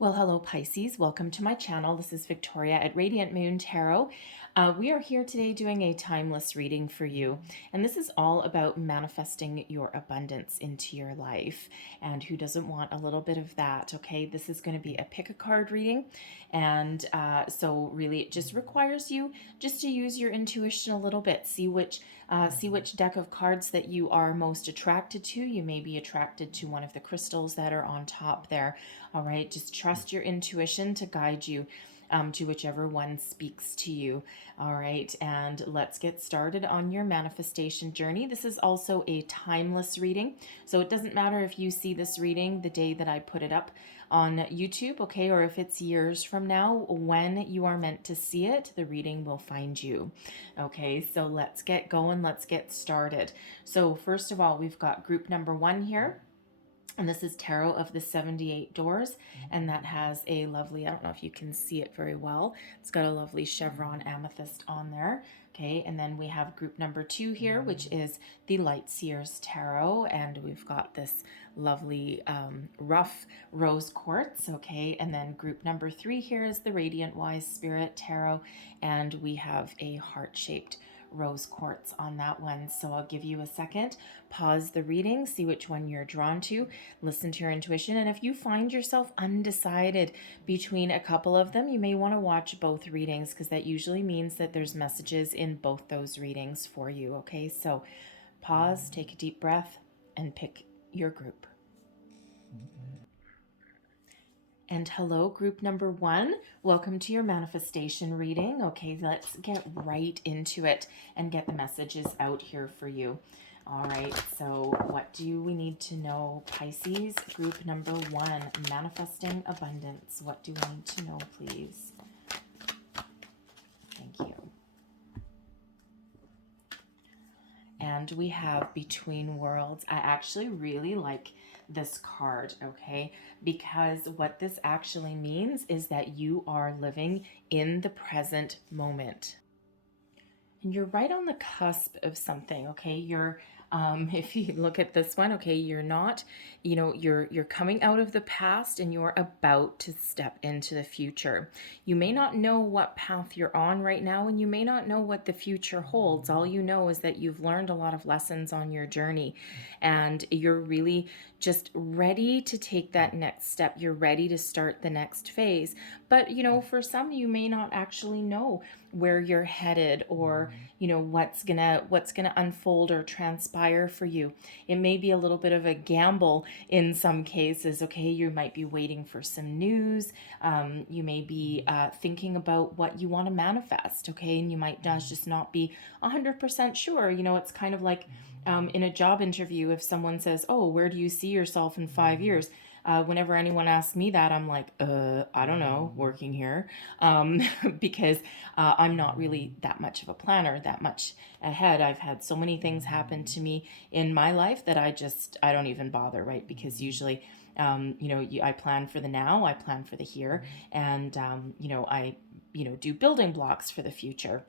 Well, hello Pisces. Welcome to my channel. This is Victoria at Radiant Moon Tarot. We are here today doing a timeless reading for you. And this is all about manifesting your abundance into your life. And who doesn't want a little bit of that? Okay, this is going to be a pick a card reading. And so really it just requires you just to use your intuition a little bit. See which deck of cards that you are most attracted to. You may be attracted to one of the crystals that are on top there. All right, just trust your intuition to guide you to whichever one speaks to you. All right, and let's get started on your manifestation journey. This is also a timeless reading, so it doesn't matter if you see this reading the day that I put it up on YouTube, okay, or if it's years from now. When you are meant to see it, the reading will find you. Okay, so let's get going. Let's get started. So first of all, we've got group number 1 here. And this is Tarot of the 78 Doors, and that has a lovely, I don't know if you can see it very well, it's got a lovely chevron amethyst on there. Okay, and then we have group number 2 here, which is the Light Seers Tarot, and we've got this lovely rough rose quartz. Okay, and then group number 3 here is the Radiant Wise Spirit Tarot, and we have a heart-shaped rose quartz on that one. So I'll give you a second, pause the reading, see which one you're drawn to, listen to your intuition, and if you find yourself undecided between a couple of them, you may want to watch both readings, because that usually means that there's messages in both those readings for you. Okay, so pause, take a deep breath, and pick your group. And hello, group number 1. Welcome to your manifestation reading. Okay, let's get right into it and get the messages out here for you. All right, so what do we need to know, Pisces? Group number 1, manifesting abundance. What do we need to know, please? Thank you. And we have Between Worlds. I actually really like this card, okay, because what this actually means is that you are living in the present moment, and you're right on the cusp of something. Okay, you're if you look at this one, okay, you're not, you're coming out of the past and you're about to step into the future. You may not know what path you're on right now, and you may not know what the future holds. All you know is that you've learned a lot of lessons on your journey, and you're really just ready to take that next step. You're ready to start the next phase. But, for some, you may not actually know where you're headed, or what's gonna unfold or transpire for you. It may be a little bit of a gamble in some cases. Okay, you might be waiting for some news. You may be thinking about what you want to manifest. Okay, and you might just not be 100% sure. It's kind of like in a job interview, if someone says, "Oh, where do you see yourself in 5 years?" Whenever anyone asks me that, I'm like, I don't know, working here, because I'm not really that much of a planner, that much ahead. I've had so many things happen to me in my life that I don't even bother, right? Because usually, I plan for the now, I plan for the here, and, I, do building blocks for the future.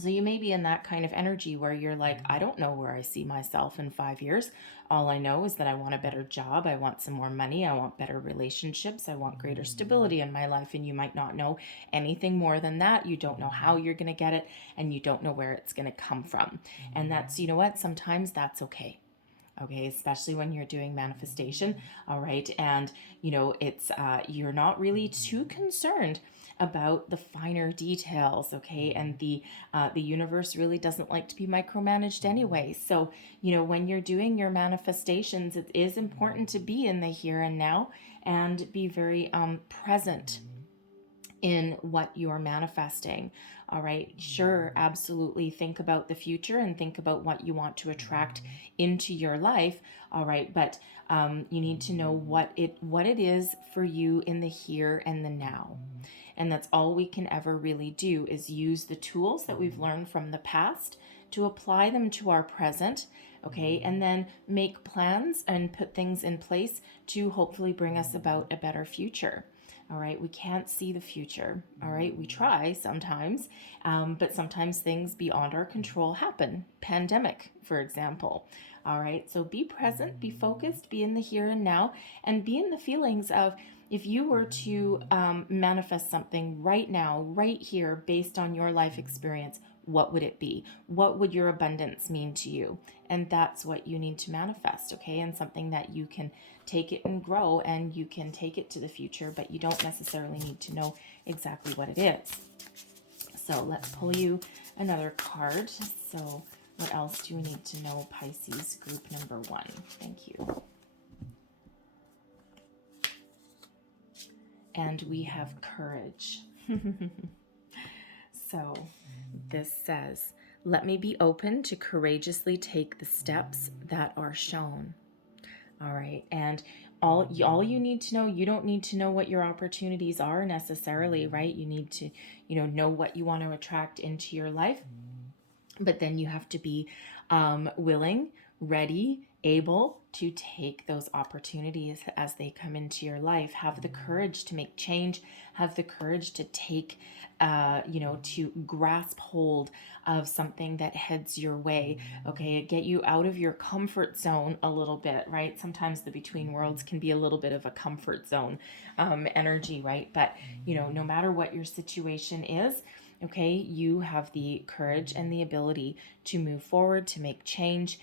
So you may be in that kind of energy where you're like, I don't know where I see myself in 5 years. All I know is that I want a better job. I want some more money. I want better relationships. I want greater stability in my life. And you might not know anything more than that. You don't know how you're going to get it, and you don't know where it's going to come from. And that's, sometimes that's okay. Okay, especially when you're doing manifestation. All right, and it's you're not really too concerned about the finer details. Okay, and the universe really doesn't like to be micromanaged anyway. So when you're doing your manifestations, it is important to be in the here and now and be very present in what you're manifesting. All right, sure, absolutely think about the future and think about what you want to attract into your life. All right, but you need to know what it is for you in the here and the now. And that's all we can ever really do, is use the tools that we've learned from the past to apply them to our present. Okay, and then make plans and put things in place to hopefully bring us about a better future. All right, we can't see the future. All right, we try sometimes, but sometimes things beyond our control happen. Pandemic, for example. All right, so be present, be focused, be in the here and now, and be in the feelings of, if you were to manifest something right now, right here, based on your life experience, what would it be? What would your abundance mean to you? And that's what you need to manifest, okay? And something that you can take it and grow, and you can take it to the future, but you don't necessarily need to know exactly what it is. So let's pull you another card. So what else do we need to know, Pisces, group number 1? Thank you. And we have courage. So this says, let me be open to courageously take the steps that are shown. All right. And all you need to know, you don't need to know what your opportunities are necessarily, right? You need to, know what you want to attract into your life. But then you have to be willing, ready, able to take those opportunities as they come into your life. Have the courage to make change. Have the courage to take, to grasp hold of something that heads your way. Okay, get you out of your comfort zone a little bit, right? Sometimes the between worlds can be a little bit of a comfort zone energy, right? But, no matter what your situation is, okay, you have the courage and the ability to move forward, to make change,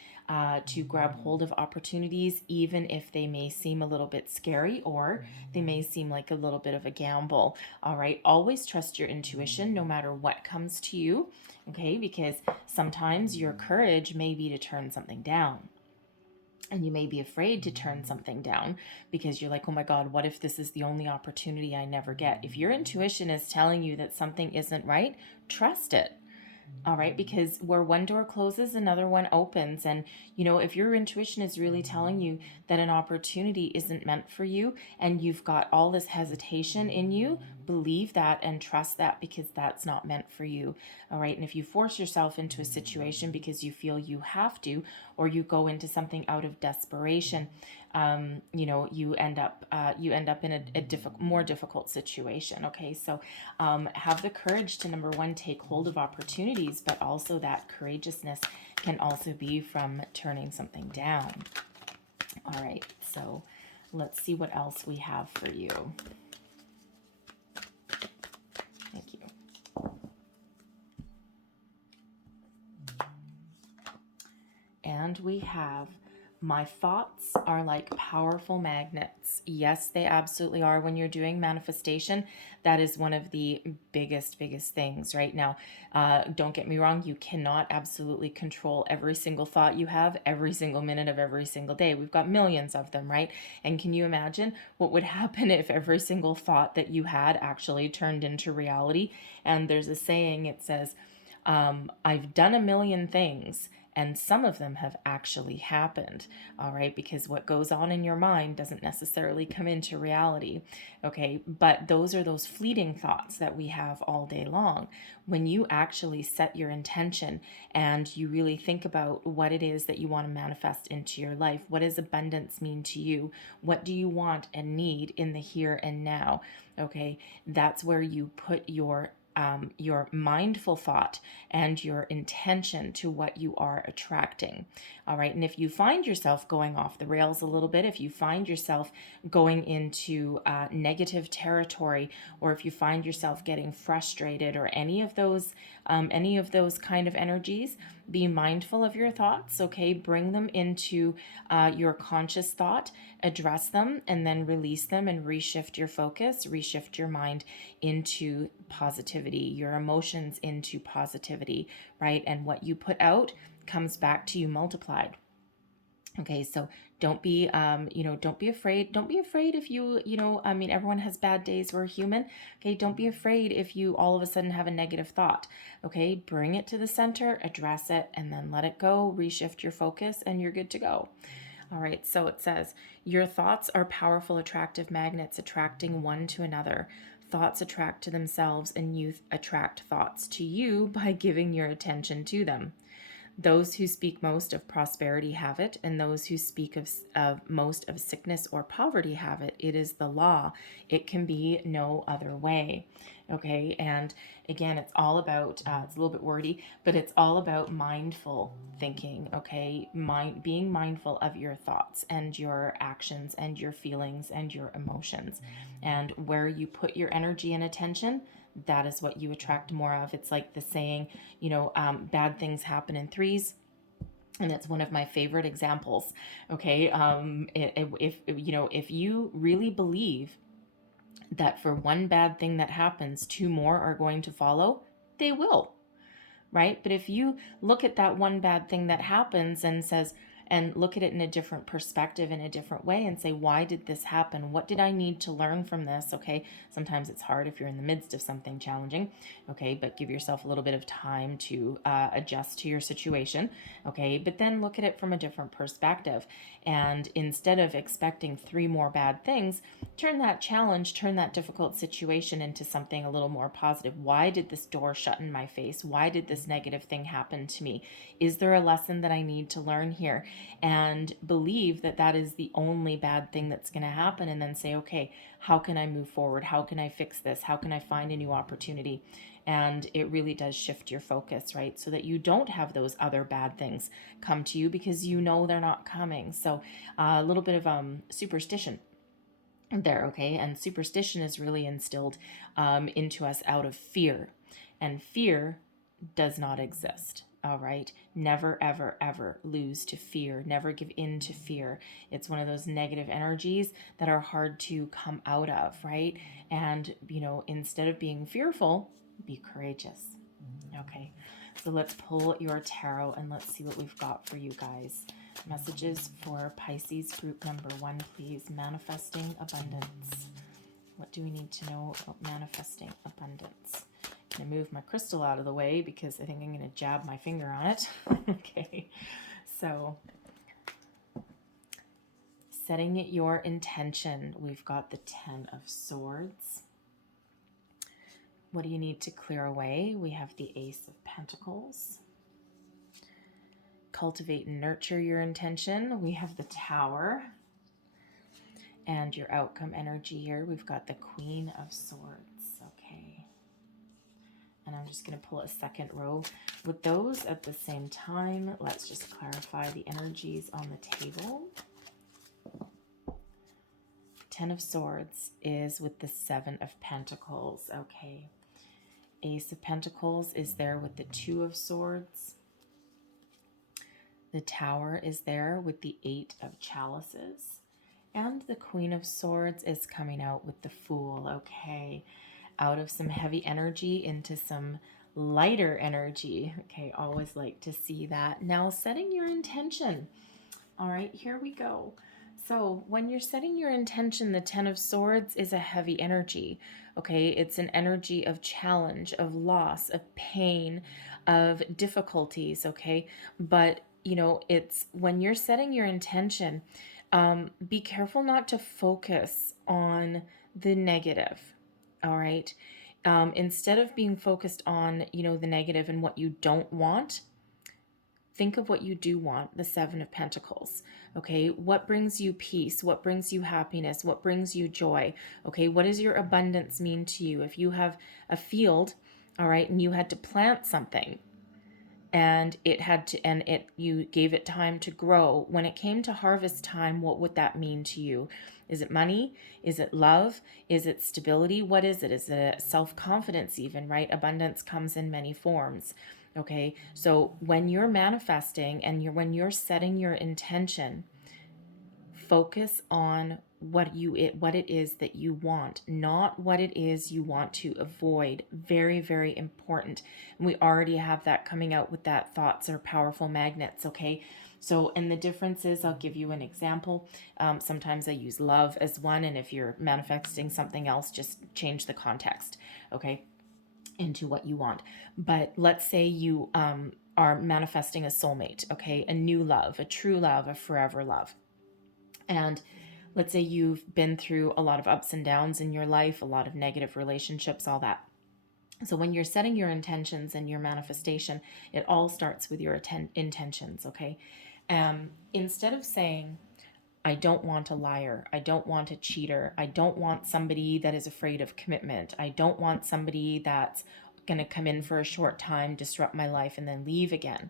to grab hold of opportunities, even if they may seem a little bit scary or they may seem like a little bit of a gamble. All right, always trust your intuition no matter what comes to you, okay, because sometimes your courage may be to turn something down. And you may be afraid to turn something down because you're like, oh my God, what if this is the only opportunity I never get? If your intuition is telling you that something isn't right, trust it. All right, because where one door closes, another one opens. And, if your intuition is really telling you that an opportunity isn't meant for you and you've got all this hesitation in you, believe that and trust that, because that's not meant for you. All right, and if you force yourself into a situation because you feel you have to, or you go into something out of desperation, you end up in a more difficult situation. Okay, so have the courage to, number 1, take hold of opportunities, but also that courageousness can also be from turning something down. All right, so let's see what else we have for you. Thank you. And we have, my thoughts are like powerful magnets. Yes, they absolutely are. When you're doing manifestation, that is one of the biggest things right now. Don't get me wrong. You cannot absolutely control every single thought you have every single minute of every single day. We've got millions of them, right? And can you imagine what would happen if every single thought that you had actually turned into reality? And there's a saying, it says, I've done a million things, and some of them have actually happened, all right? Because what goes on in your mind doesn't necessarily come into reality, okay? But those are those fleeting thoughts that we have all day long. When you actually set your intention and you really think about what it is that you want to manifest into your life, what does abundance mean to you? What do you want and need in the here and now, okay? That's where you put your mindful thought and your intention to what you are attracting. All right. And if you find yourself going off the rails a little bit, if you find yourself going into negative territory, or if you find yourself getting frustrated, or any of those kind of energies, be mindful of your thoughts. Okay. Bring them into your conscious thought, address them, and then release them and reshift your focus, reshift your mind into positivity, your emotions into positivity, right? And what you put out comes back to you multiplied. Okay, so don't be afraid. Don't be afraid if everyone has bad days. We're human. Okay, don't be afraid if you all of a sudden have a negative thought. Okay, bring it to the center, address it, and then let it go, reshift your focus, and you're good to go. All right, so it says, your thoughts are powerful, attractive magnets attracting one to another. Thoughts attract to themselves, and you attract thoughts to you by giving your attention to them. Those who speak most of prosperity have it, and those who speak of most of sickness or poverty have it. It is the law. It can be no other way. Okay, and again, it's all about, it's a little bit wordy, but it's all about mindful thinking, okay? Being mindful of your thoughts and your actions and your feelings and your emotions. And where you put your energy and attention, that is what you attract more of. It's like the saying, bad things happen in threes. And it's one of my favorite examples. Okay. If you really believe that for one bad thing that happens, two more are going to follow, they will, right? But if you look at that one bad thing that happens and look at it in a different perspective, in a different way, and say, why did this happen? What did I need to learn from this? Okay, sometimes it's hard if you're in the midst of something challenging, okay, but give yourself a little bit of time to adjust to your situation, okay, but then look at it from a different perspective. And instead of expecting three more bad things, turn that challenge, turn that difficult situation into something a little more positive. Why did this door shut in my face? Why did this negative thing happen to me? Is there a lesson that I need to learn here? And believe that that is the only bad thing that's going to happen, and then say, okay, how can I move forward? How can I fix this? How can I find a new opportunity? And it really does shift your focus, right? So that you don't have those other bad things come to you, because you know they're not coming. So a little bit of superstition there, okay? And superstition is really instilled into us out of fear. And fear does not exist. All right. Never, ever, ever lose to fear. Never give in to fear. It's one of those negative energies that are hard to come out of, right? And, instead of being fearful, be courageous. Okay. So let's pull your tarot and let's see what we've got for you guys. Messages for Pisces group number 1, please. Manifesting abundance. What do we need to know about manifesting abundance? I'm going to move my crystal out of the way because I think I'm going to jab my finger on it. Okay, so setting your intention. We've got the 10 of Swords. What do you need to clear away? We have the Ace of Pentacles. Cultivate and nurture your intention. We have the Tower. And your outcome energy here, we've got the Queen of Swords. Okay. And I'm just going to pull a second row with those at the same time. Let's just clarify the energies on the table. 10 of Swords is with the 7 of Pentacles. Okay. Ace of Pentacles is there with the 2 of Swords. The Tower is there with the 8 of Chalices. And the Queen of Swords is coming out with the Fool. Okay. Out of some heavy energy into some lighter energy. Okay, always like to see that. Now setting your intention. All right, here we go. So when you're setting your intention, the 10 of Swords is a heavy energy. Okay, it's an energy of challenge, of loss, of pain, of difficulties. Okay, but it's when you're setting your intention, be careful not to focus on the negative. All right. Instead of being focused on, the negative and what you don't want, think of what you do want, the 7 of Pentacles. Okay. What brings you peace? What brings you happiness? What brings you joy? Okay. What does your abundance mean to you? If you have a field, all right, and you had to plant something, and you gave it time to grow. When it came to harvest time, what would that mean to you? Is it money? Is it love? Is it stability? What is it? Is it self-confidence even, right? Abundance comes in many forms. Okay. So when you're manifesting and when you're setting your intention, focus on what it is that you want, not what it is you want to avoid. Very, very important. And we already have that coming out with that thoughts are powerful magnets. Okay. So, and the difference is, I'll give you an example. Sometimes I use love as one, and if you're manifesting something else, just change the context. Okay. Into what you want. But let's say you are manifesting a soulmate. Okay. A new love, a true love, a forever love. And let's say you've been through a lot of ups and downs in your life, a lot of negative relationships, all that. So when you're setting your intentions and your manifestation, it all starts with your intentions, okay? Instead of saying, I don't want a liar, I don't want a cheater, I don't want somebody that is afraid of commitment, I don't want somebody that's going to come in for a short time, disrupt my life, and then leave again.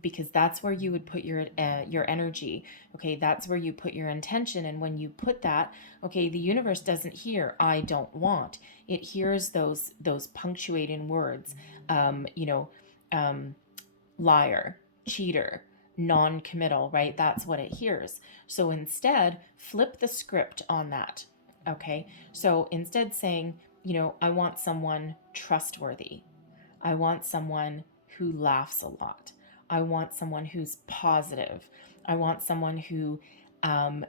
Because that's where you would put your energy. Okay, that's where you put your intention, and when you put that, okay, the universe doesn't hear "I don't want." It hears those punctuating words. You know, liar, cheater, non-committal. Right? That's what it hears. So instead, flip the script on that. Okay, so instead saying, I want someone trustworthy. I want someone who laughs a lot. I want someone who's positive. I want someone who um,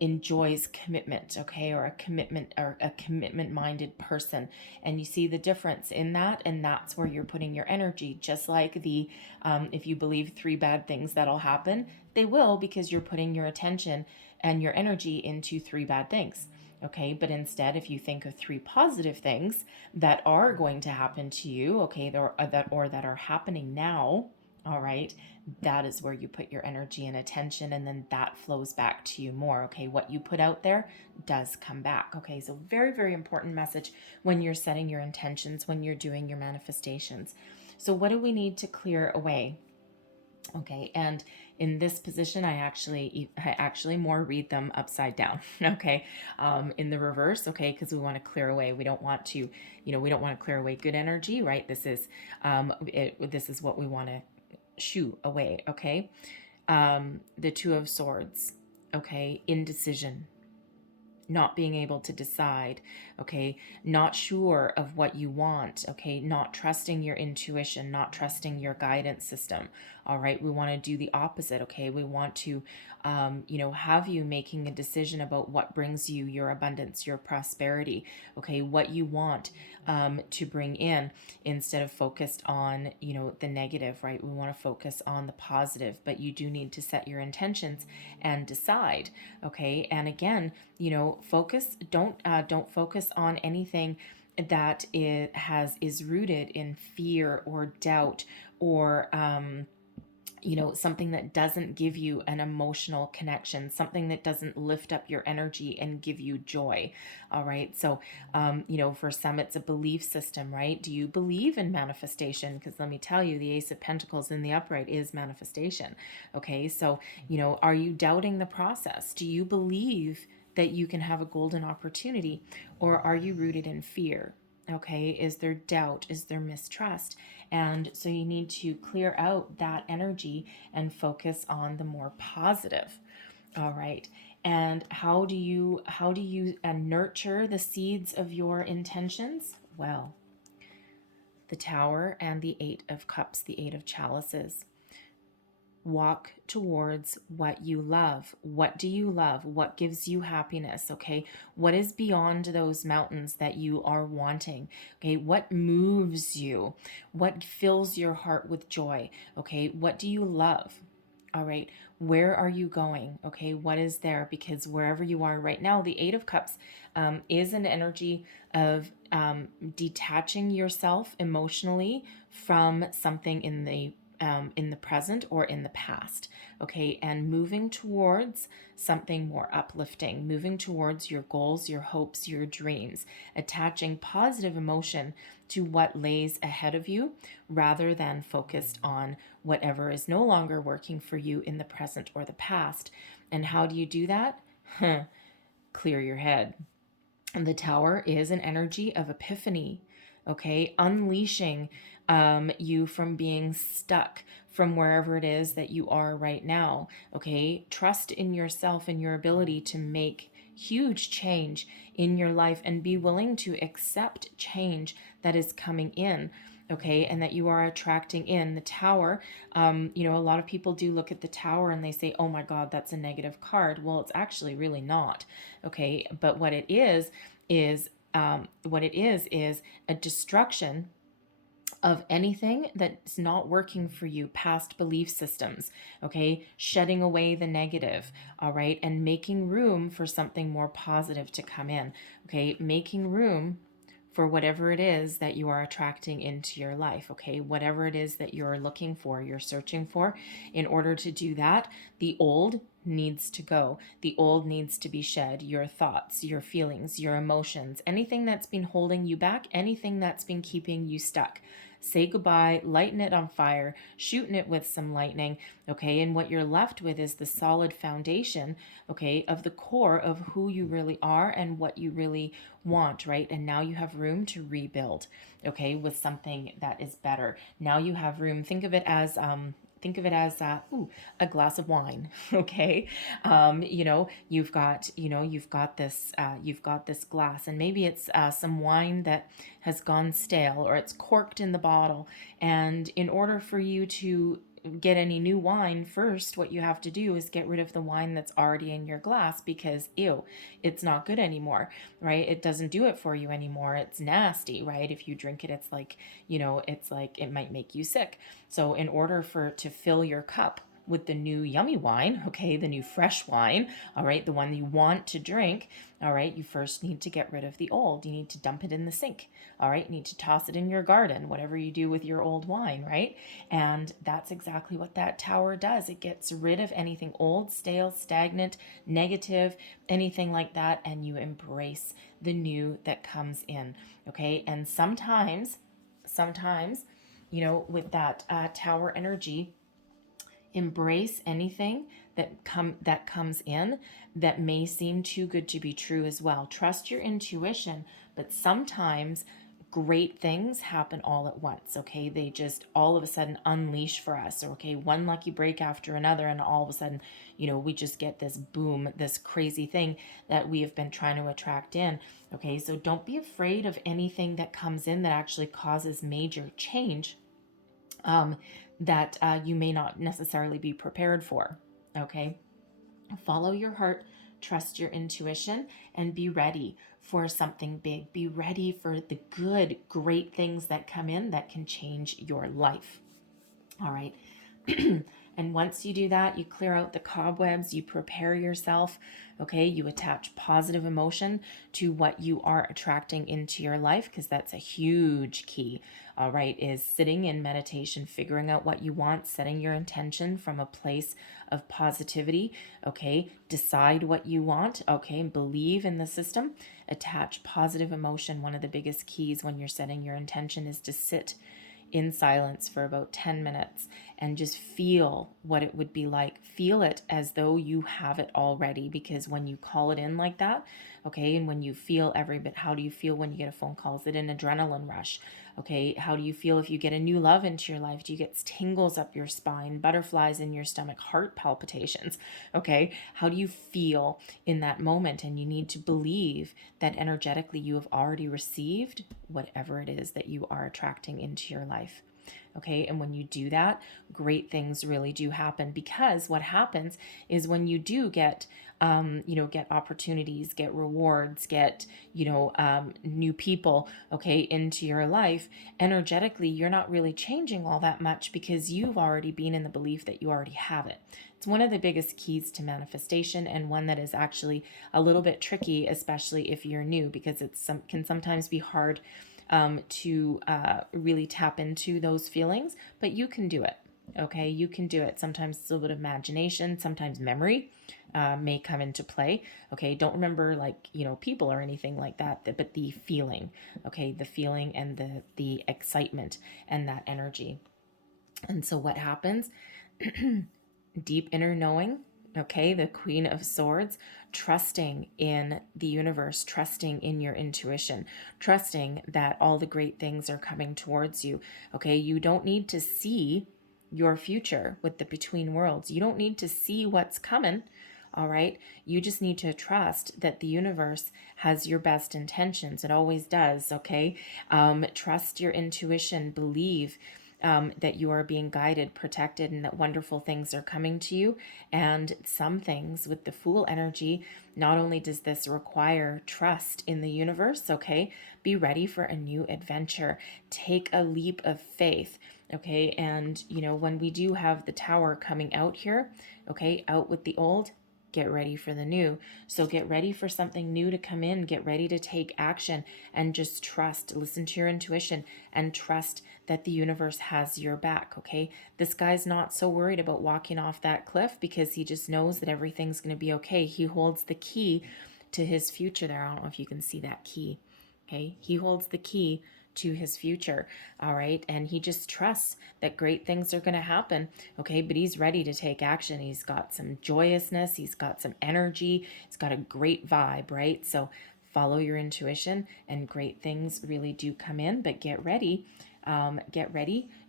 enjoys commitment, okay, or a commitment minded person. And you see the difference in that, and that's where you're putting your energy. Just like the if you believe 3 bad things that'll happen, they will, because you're putting your attention and your energy into 3 bad things. Okay, but instead, if you think of 3 positive things that are going to happen to you, okay, that are happening now, all right, that is where you put your energy and attention, and then that flows back to you more. Okay, what you put out there does come back. Okay, so very, very important message when you're setting your intentions, when you're doing your manifestations. So what do we need to clear away? Okay, and in this position, I actually more read them upside down. Okay, in the reverse. Okay, because we want to clear away. We don't want to, we don't want to clear away good energy, right? This is this is what we want to shoo away. Okay, the 2 of Swords. Okay, indecision, not being able to decide, okay, not sure of what you want, okay, not trusting your intuition, not trusting your guidance system. All right, we want to do the opposite. Okay, we want to have you making a decision about what brings you your abundance, your prosperity, okay, what you want to bring in, instead of focused on the negative. Right, we want to focus on the positive, but you do need to set your intentions and decide. Okay, and again, focus, don't focus on anything that is rooted in fear or doubt, or something that doesn't give you an emotional connection, something that doesn't lift up your energy and give you joy. All right, so for some it's a belief system. Right, do you believe in manifestation? Because let me tell you, the Ace of Pentacles in the upright is manifestation. Okay, so are you doubting the process? Do you believe that you can have a golden opportunity, or are you rooted in fear? Okay, is there doubt? Is there mistrust? And so you need to clear out that energy and focus on the more positive. All right, and how do you nurture the seeds of your intentions? Well, the Tower and the 8 of Cups, the 8 of Chalices. Walk towards what you love. What do you love? What gives you happiness? Okay, what is beyond those mountains that you are wanting? Okay, what moves you? What fills your heart with joy? Okay, what do you love? All right, where are you going? Okay, what is there? Because wherever you are right now, the 8 of Cups is an energy of detaching yourself emotionally from something in the present or in the past. Okay, and moving towards something more uplifting, moving towards your goals, your hopes, your dreams, attaching positive emotion to what lays ahead of you, rather than focused on whatever is no longer working for you in the present or the past. And how do you do that? Clear your head. And the Tower is an energy of epiphany. Okay, unleashing you from being stuck from wherever it is that you are right now. Okay, trust in yourself and your ability to make huge change in your life, and be willing to accept change that is coming in. Okay, and that you are attracting in the Tower. A lot of people do look at the Tower and they say, oh my God, that's a negative card. Well, it's actually really not. Okay, but what it is a destruction of anything that's not working for you, past belief systems. Okay, shedding away the negative. All right, and making room for something more positive to come in. Okay, making room for whatever it is that you are attracting into your life, okay? Whatever it is that you're looking for, you're searching for. In order to do that, the old needs to go. The old needs to be shed. Your thoughts, your feelings, your emotions, anything that's been holding you back, anything that's been keeping you stuck. Say goodbye, lighten it on fire, shooting it with some lightning, okay? And what you're left with is the solid foundation, okay, of the core of who you really are and what you really want, right? And now you have room to rebuild, okay, with something that is better. Now you have room. Think of it as a glass of wine. Okay. You've got this glass, and maybe it's some wine that has gone stale, or it's corked in the bottle. And in order for you to get any new wine, first what you have to do is get rid of the wine that's already in your glass, because ew, it's not good anymore, right? It doesn't do it for you anymore. It's nasty, right? If you drink it, it's like, it's like it might make you sick. So in order for to fill your cup with the new yummy wine, okay, the new fresh wine, all right, the one you want to drink, all right, you first need to get rid of the old. You need to dump it in the sink, all right, you need to toss it in your garden, whatever you do with your old wine, right? And that's exactly what that tower does. It gets rid of anything old, stale, stagnant, negative, anything like that, and you embrace the new that comes in, okay? And sometimes, with that tower energy, embrace anything that comes in that may seem too good to be true as well. Trust your intuition, but sometimes great things happen all at once, okay? They just all of a sudden unleash for us, okay? One lucky break after another, and all of a sudden, we just get this boom, this crazy thing that we have been trying to attract in, okay? So don't be afraid of anything that comes in that actually causes major change, that you may not necessarily be prepared for, okay? Follow your heart, trust your intuition, and be ready for something big. Be ready for the good, great things that come in that can change your life. All right. And once you do that, you clear out the cobwebs, you prepare yourself, okay? You attach positive emotion to what you are attracting into your life, because that's a huge key, all right, is sitting in meditation, figuring out what you want, setting your intention from a place of positivity, okay? Decide what you want, okay? Believe in the system, attach positive emotion. One of the biggest keys when you're setting your intention is to sit in silence for about 10 minutes and just feel what it would be like. Feel it as though you have it already, because when you call it in like that, okay, and when you feel every bit, how do you feel when you get a phone call? Is it an adrenaline rush? Okay, how do you feel if you get a new love into your life? Do you get tingles up your spine, butterflies in your stomach, heart palpitations? Okay, how do you feel in that moment? And you need to believe that energetically you have already received whatever it is that you are attracting into your life. Okay, and when you do that, great things really do happen, because what happens is when you do get get opportunities, get rewards, get new people, okay, into your life, energetically you're not really changing all that much, because you've already been in the belief that you already have it. It's one of the biggest keys to manifestation, and one that is actually a little bit tricky, especially if you're new, because can sometimes be hard to really tap into those feelings, but you can do it. Okay, you can do it. Sometimes it's a little bit of imagination, sometimes memory may come into play. Okay, don't remember people or anything like that, but the feeling, okay, the feeling and the excitement and that energy. And so what happens? Deep inner knowing, okay, the Queen of Swords, trusting in the universe, trusting in your intuition, trusting that all the great things are coming towards you, okay? You don't need to see your future with the between worlds. You don't need to see what's coming, all right? You just need to trust that the universe has your best intentions. It always does, okay? Trust your intuition, believe that you are being guided, protected, and that wonderful things are coming to you. And some things with the Fool energy, not only does this require trust in the universe, okay, be ready for a new adventure. Take a leap of faith, okay? And, when we do have the Tower coming out here, okay, out with the old, get ready for the new. So get ready for something new to come in. Get ready to take action and just trust. Listen to your intuition and trust that the universe has your back, okay? This guy's not so worried about walking off that cliff because he just knows that everything's going to be okay. He holds the key to his future there. I don't know if you can see that key, okay? He holds the key to his future, all right? And he just trusts that great things are going to happen, okay? But he's ready to take action. He's got some joyousness, he's got some energy, he's got a great vibe, right? So follow your intuition and great things really do come in, but get ready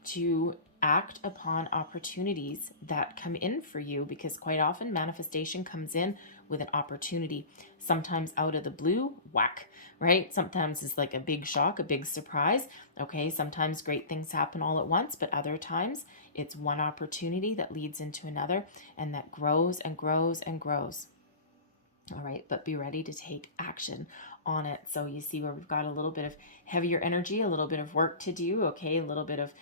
to act upon opportunities that come in for you, because quite often manifestation comes in with an opportunity, sometimes out of the blue, whack, right? Sometimes it's like a big shock, a big surprise, okay? Sometimes great things happen all at once, but other times it's one opportunity that leads into another and that grows and grows and grows. All right, but be ready to take action on it. So you see where we've got a little bit of heavier energy, a little bit of work to do, okay? A little bit of,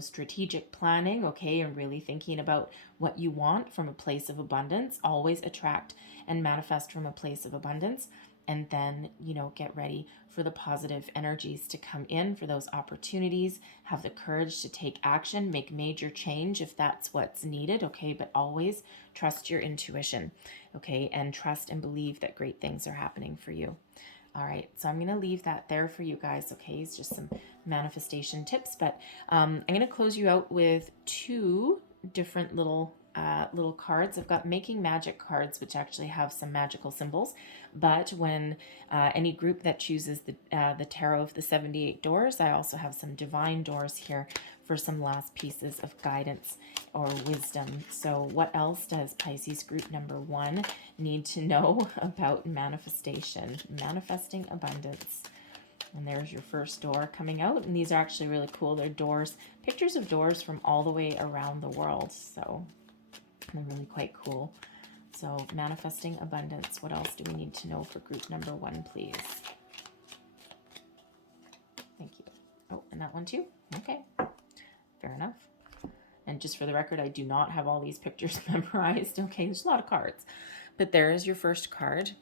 strategic planning, okay? And really thinking about what you want from a place of abundance. Always attract and manifest from a place of abundance. And then, get ready for the positive energies to come in, for those opportunities. Have the courage to take action, make major change if that's what's needed, okay? But always trust your intuition, okay? And trust and believe that great things are happening for you. All right, so I'm going to leave that there for you guys, okay? It's just some manifestation tips, but I'm going to close you out with two different little cards. I've got Making Magic cards, which actually have some magical symbols, but when any group that chooses the Tarot of the 78 Doors, I also have some Divine Doors here for some last pieces of guidance or wisdom. So what else does Pisces group number 1 need to know about manifestation? Manifesting abundance. And there's your first door coming out. And these are actually really cool. They're doors, pictures of doors from all the way around the world. So they're really quite cool. So manifesting abundance. What else do we need to know for group number 1, please? Thank you. Oh, and that one too? Okay. Fair enough. And just for the record, I do not have all these pictures memorized. Okay, there's a lot of cards. But there is your first card.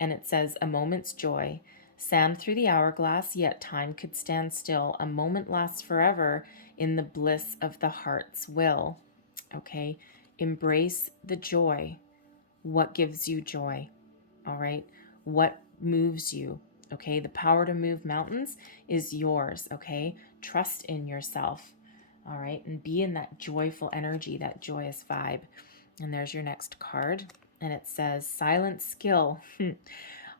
And it says, a moment's joy. Sand through the hourglass, yet time could stand still. A moment lasts forever in the bliss of the heart's will. Okay, embrace the joy. What gives you joy? All right, what moves you? Okay, the power to move mountains is yours. Okay, trust in yourself. All right, and be in that joyful energy, that joyous vibe. And there's your next card. And it says, silent skill.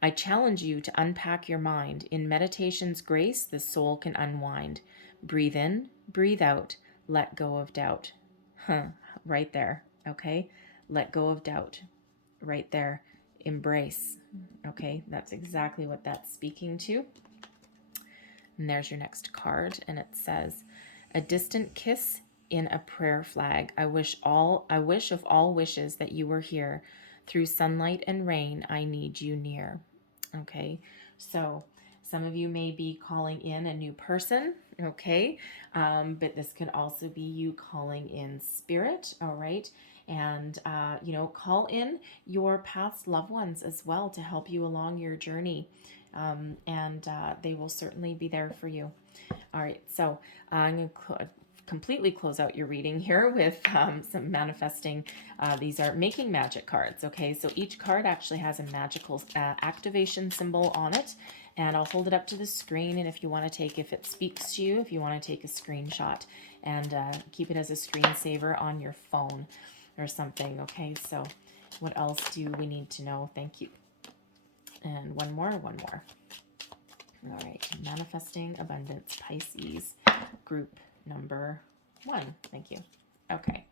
I challenge you to unpack your mind. In meditation's grace, the soul can unwind. Breathe in, breathe out, let go of doubt. Right there, okay? Let go of doubt. Right there. Embrace. Okay, that's exactly what that's speaking to. And there's your next card, and it says, a distant kiss in a prayer flag. I wish of all wishes that you were here. Through sunlight and rain, I need you near. Okay, so some of you may be calling in a new person, okay, but this could also be you calling in spirit, all right, and call in your past loved ones as well to help you along your journey, and they will certainly be there for you. All right, so I'm going to completely close out your reading here with some manifesting. These are Making Magic cards, okay? So each card actually has a magical activation symbol on it, and I'll hold it up to the screen, and if it speaks to you, if you want to take a screenshot and keep it as a screensaver on your phone or something, okay? So what else do we need to know? Thank you. And one more. All right, Manifesting Abundance, Pisces, group number 1. Thank you. Okay,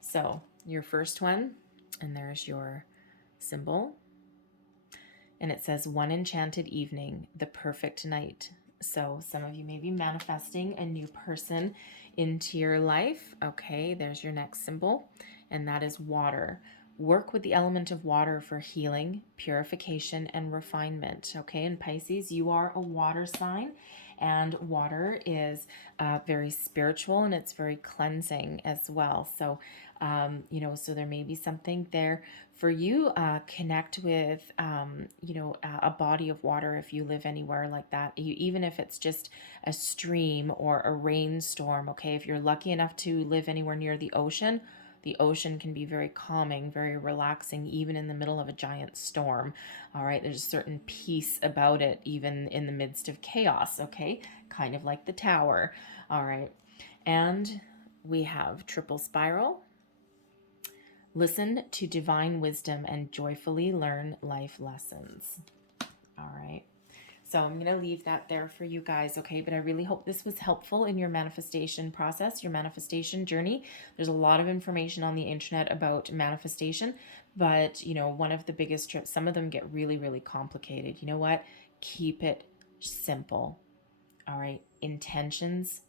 so your first one, and there's your symbol, and it says, one enchanted evening, the perfect night. So some of you may be manifesting a new person into your life. Okay, there's your next symbol, and that is water. Work with the element of water for healing, purification, and refinement. Okay, in Pisces, you are a water sign, And water is very spiritual, and it's very cleansing as well. So, so there may be something there for you. Connect with, a body of water if you live anywhere like that. Even if it's just a stream or a rainstorm, okay? If you're lucky enough to live anywhere near the ocean can be very calming, very relaxing, even in the middle of a giant storm. All right, there's a certain peace about it, even in the midst of chaos, okay? Kind of like the tower. All right, and we have triple spiral. Listen to divine wisdom and joyfully learn life lessons. All right. So I'm going to leave that there for you guys, okay? But I really hope this was helpful in your manifestation process, your manifestation journey. There's a lot of information on the internet about manifestation, but, one of the biggest trips, some of them get really, really complicated. You know what? Keep it simple, all right? Intentions,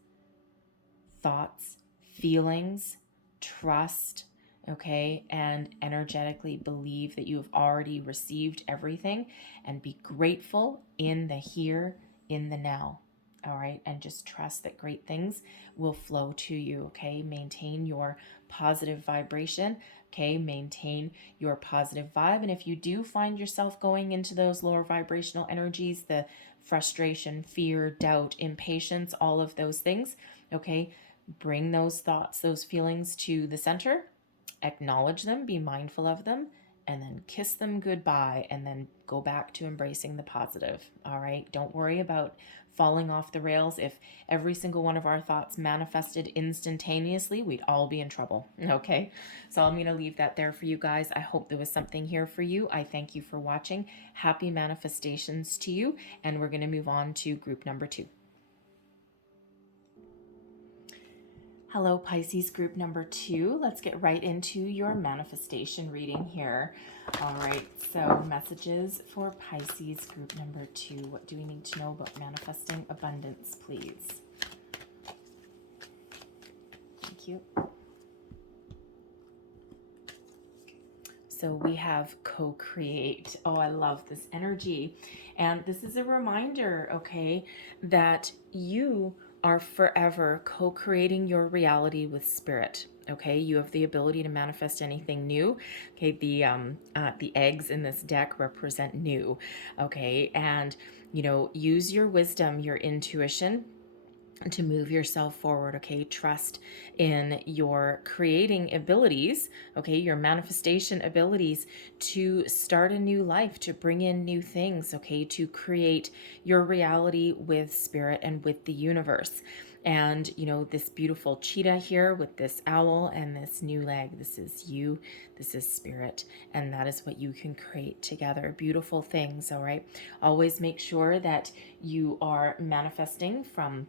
thoughts, feelings, trust, okay, and energetically believe that you have already received everything, and be grateful in the here, in the now. All right, and just trust that great things will flow to you. Okay, maintain your positive vibration. Okay, maintain your positive vibe. And if you do find yourself going into those lower vibrational energies, the frustration, fear, doubt, impatience, all of those things, okay, bring those thoughts, those feelings to the center, acknowledge them, be mindful of them, and then kiss them goodbye, and then go back to embracing the positive. All right, don't worry about falling off the rails. If every single one of our thoughts manifested instantaneously, we'd all be in trouble. Okay, so I'm going to leave that there for you guys. I hope there was something here for you. I thank you for watching. Happy manifestations to you, and we're going to move on to group number 2. Hello, Pisces, group number 2. Let's get right into your manifestation reading here. All right, so messages for Pisces, group number 2. What do we need to know about manifesting abundance, please? Thank you. So we have co-create. Oh, I love this energy. And this is a reminder, okay, that you are forever co-creating your reality with spirit. Okay, you have the ability to manifest anything new. Okay, the eggs in this deck represent new. Okay, and use your wisdom, your intuition to move yourself forward. Okay, trust in your creating abilities, okay, your manifestation abilities to start a new life, to bring in new things, okay, to create your reality with spirit and with the universe. And this beautiful cheetah here with this owl and this new leg, this is you, this is spirit, and that is what you can create together. Beautiful things. All right, always make sure that you are manifesting from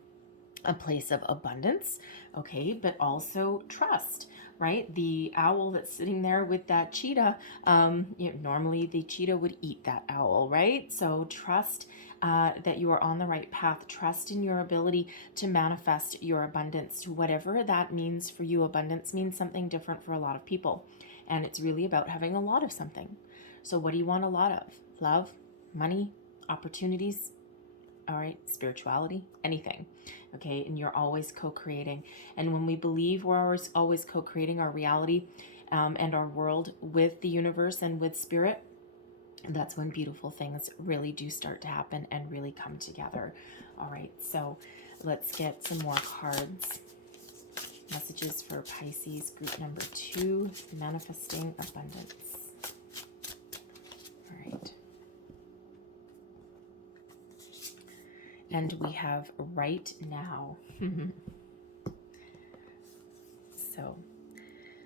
a place of abundance, okay, but also trust, right? The owl that's sitting there with that cheetah, normally the cheetah would eat that owl, right? So trust that you are on the right path. Trust in your ability to manifest your abundance, whatever that means for you. Abundance means something different for a lot of people, and it's really about having a lot of something. So what do you want a lot of? Love, money, opportunities, all right, spirituality, anything, okay? And you're always co-creating. And when we believe we're always co-creating our reality and our world with the universe and with spirit, that's when beautiful things really do start to happen and really come together. All right, so let's get some more cards. Messages for Pisces, group number 2, manifesting abundance. All right. And we have right now. So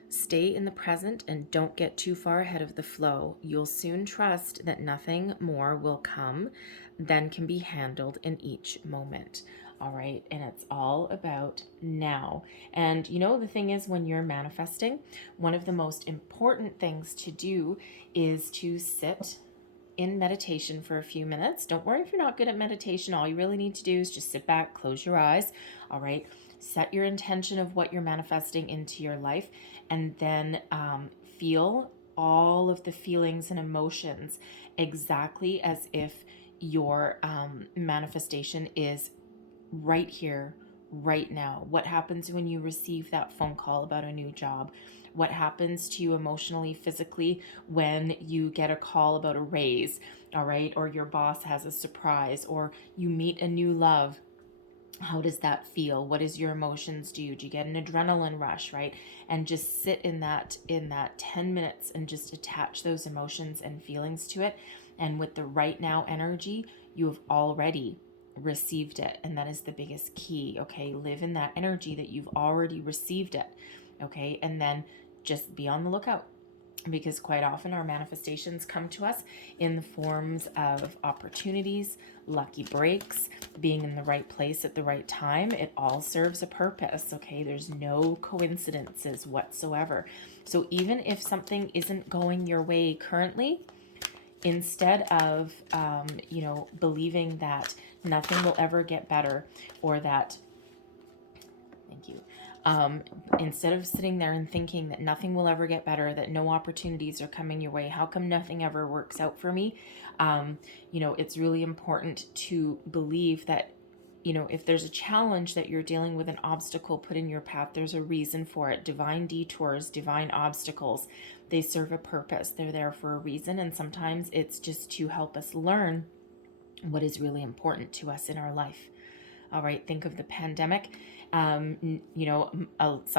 stay in the present and don't get too far ahead of the flow. You'll soon trust that nothing more will come than can be handled in each moment. All right, and it's all about now. And the thing is, when you're manifesting, one of the most important things to do is to sit in meditation for a few minutes. Don't worry if you're not good at meditation. All you really need to do is just sit back, close your eyes, all right? Set your intention of what you're manifesting into your life, and then feel all of the feelings and emotions exactly as if your manifestation is right here, right now? What happens when you receive that phone call about a new job? What happens to you emotionally, physically, when you get a call about a raise, all right? Or your boss has a surprise, or you meet a new love. How does that feel? What does your emotions do? Do you get an adrenaline rush, right? And just sit in that 10 minutes and just attach those emotions and feelings to it. And with the right now energy, you have already received it. And that is the biggest key, okay? Live in that energy that you've already received it, okay? And then just be on the lookout, because quite often our manifestations come to us in the forms of opportunities, lucky breaks, being in the right place at the right time. It all serves a purpose, okay? There's no coincidences whatsoever. So even if something isn't going your way currently, instead of, believing that nothing will ever get better, or that, thank you. Instead of sitting there and thinking that nothing will ever get better, that no opportunities are coming your way, how come nothing ever works out for me? It's really important to believe that, if there's a challenge that you're dealing with, an obstacle put in your path, there's a reason for it. Divine detours, divine obstacles, they serve a purpose. They're there for a reason. And sometimes it's just to help us learn what is really important to us in our life. All right, think of the pandemic. Some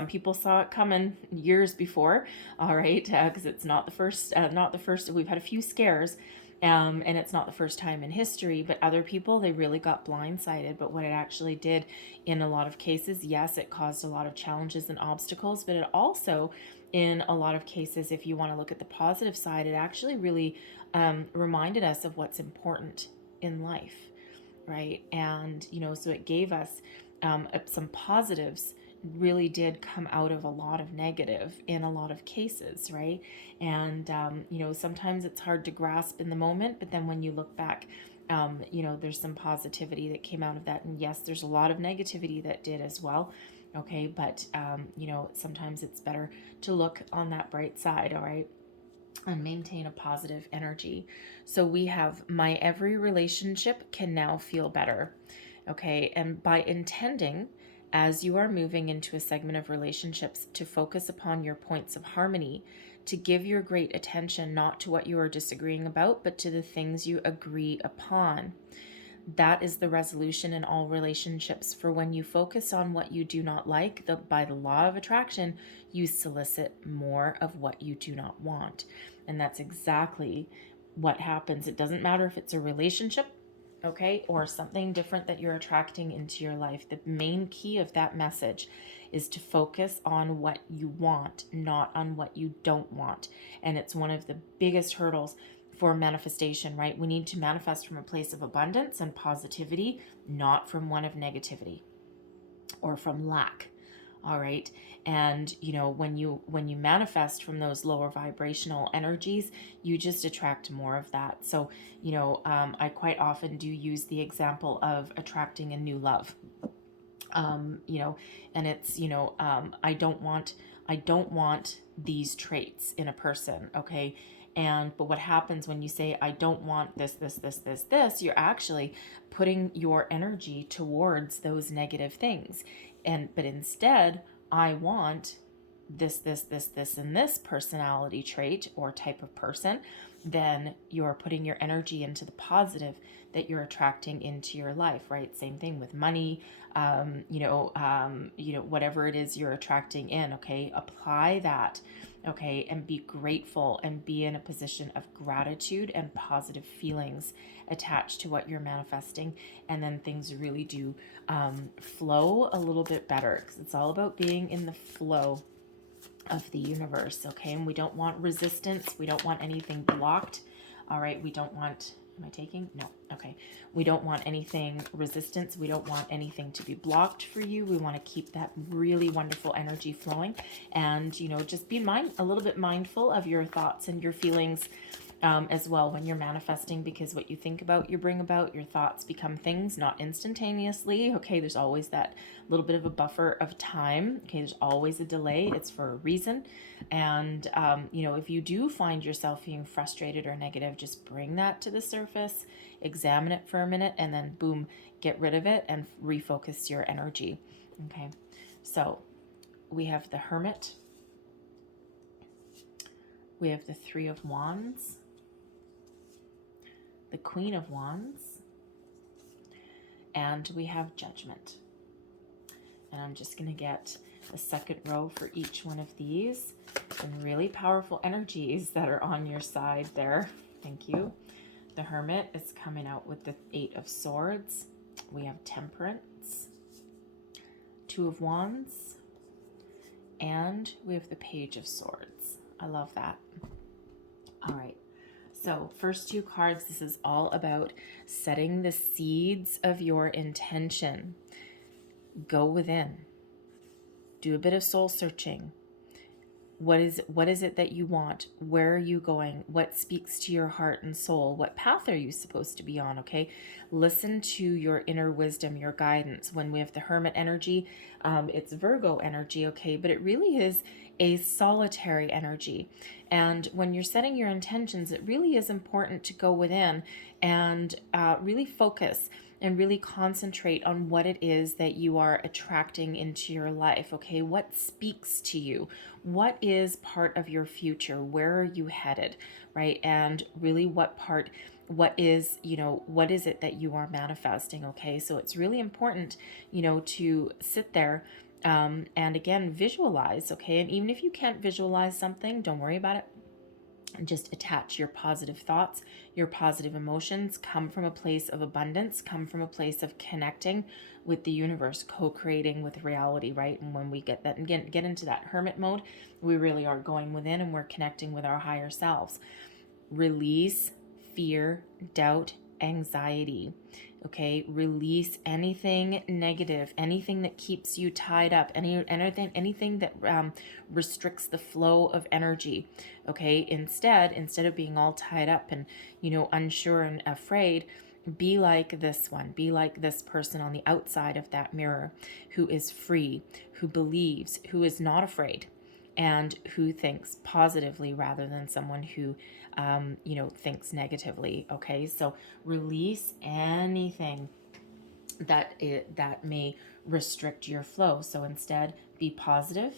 people saw it coming years before. All right, because it's not the first. We've had a few scares, and it's not the first time in history. But other people, they really got blindsided. But what it actually did, in a lot of cases, yes, it caused a lot of challenges and obstacles. But it also, in a lot of cases, if you want to look at the positive side, it actually really reminded us of what's important in life. Right. And, so it gave us some positives, really did come out of a lot of negative in a lot of cases. Right. And, sometimes it's hard to grasp in the moment, but then when you look back, there's some positivity that came out of that. And yes, there's a lot of negativity that did as well. Okay. But, sometimes it's better to look on that bright side. All right. And maintain a positive energy. So we have, my every relationship can now feel better. Okay. And by intending, as you are moving into a segment of relationships, to focus upon your points of harmony, to give your great attention not to what you are disagreeing about, but to the things you agree upon. That is the resolution in all relationships. For when you focus on what you do not like, by the law of attraction, you solicit more of what you do not want. And that's exactly what happens. It doesn't matter if it's a relationship, okay, or something different that you're attracting into your life. The main key of that message is to focus on what you want, not on what you don't want. And it's one of the biggest hurdles for manifestation, right? We need to manifest from a place of abundance and positivity, not from one of negativity or from lack. All right. And, when you manifest from those lower vibrational energies, you just attract more of that. So, I quite often do use the example of attracting a new love. And it's, I don't want these traits in a person. Okay. But what happens when you say, I don't want this, you're actually putting your energy towards those negative things. But instead, I want this, and this personality trait or type of person, then you're putting your energy into the positive that you're attracting into your life, right? Same thing with money, whatever it is you're attracting in, okay? Apply that, okay? And be grateful and be in a position of gratitude and positive feelings attached to what you're manifesting. And then things really do flow a little bit better, because it's all about being in the flow of the universe, okay? And we don't want resistance. We don't want anything blocked. All right, we don't want, am I taking? No, okay. We don't want anything resistance. We don't want anything to be blocked for you. We want to keep that really wonderful energy flowing. And, just be a little bit mindful of your thoughts and your feelings as well when you're manifesting, because what you think about, you bring about. Your thoughts become things, not instantaneously. Okay, there's always that little bit of a buffer of time. Okay, there's always a delay. It's for a reason. And, if you do find yourself being frustrated or negative, just bring that to the surface, examine it for a minute, and then boom, get rid of it and refocus your energy. Okay, so we have the Hermit. We have the Three of Wands, the Queen of Wands, and we have Judgment. And I'm just going to get the second row for each one of these. Some really powerful energies that are on your side there. Thank you. The Hermit is coming out with the Eight of Swords. We have Temperance, Two of Wands, and we have the Page of Swords. I love that. All right. So first two cards, this is all about setting the seeds of your intention. Go within. Do a bit of soul searching. What is it that you want? Where are you going? What speaks to your heart and soul? What path are you supposed to be on? Okay. Listen to your inner wisdom, your guidance. When we have the Hermit energy, it's Virgo energy. Okay. But it really is a solitary energy. And when you're setting your intentions, it really is important to go within and really focus and really concentrate on what it is that you are attracting into your life. Okay, what speaks to you? What is part of your future? Where are you headed, right? And really what is it that you are manifesting? Okay, so it's really important, to sit there and again, visualize. Okay, and even if you can't visualize something, don't worry about it. And just attach your positive thoughts, your positive emotions, come from a place of abundance, come from a place of connecting with the universe, co-creating with reality, right? And when we get that and get into that hermit mode, we really are going within and we're connecting with our higher selves. Release fear, doubt, anxiety. Okay, release anything negative, anything that keeps you tied up, anything that restricts the flow of energy. Okay, instead of being all tied up and unsure and afraid, be like this one, be like this person on the outside of that mirror who is free, who believes, who is not afraid, and who thinks positively rather than someone who thinks negatively. Okay, so release anything that may restrict your flow. So instead, be positive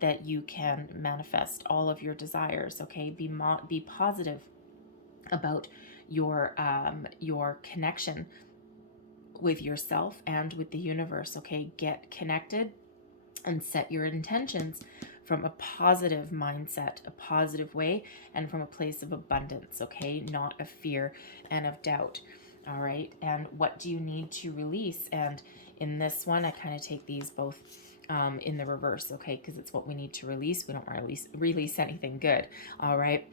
that you can manifest all of your desires. Okay, be positive about your connection with yourself and with the universe. Okay, get connected and set your intentions from a positive mindset, a positive way, and from a place of abundance, okay? Not of fear and of doubt, all right? And what do you need to release? And in this one, I kind of take these both in the reverse, okay? Because it's what we need to release. We don't release anything good, all right?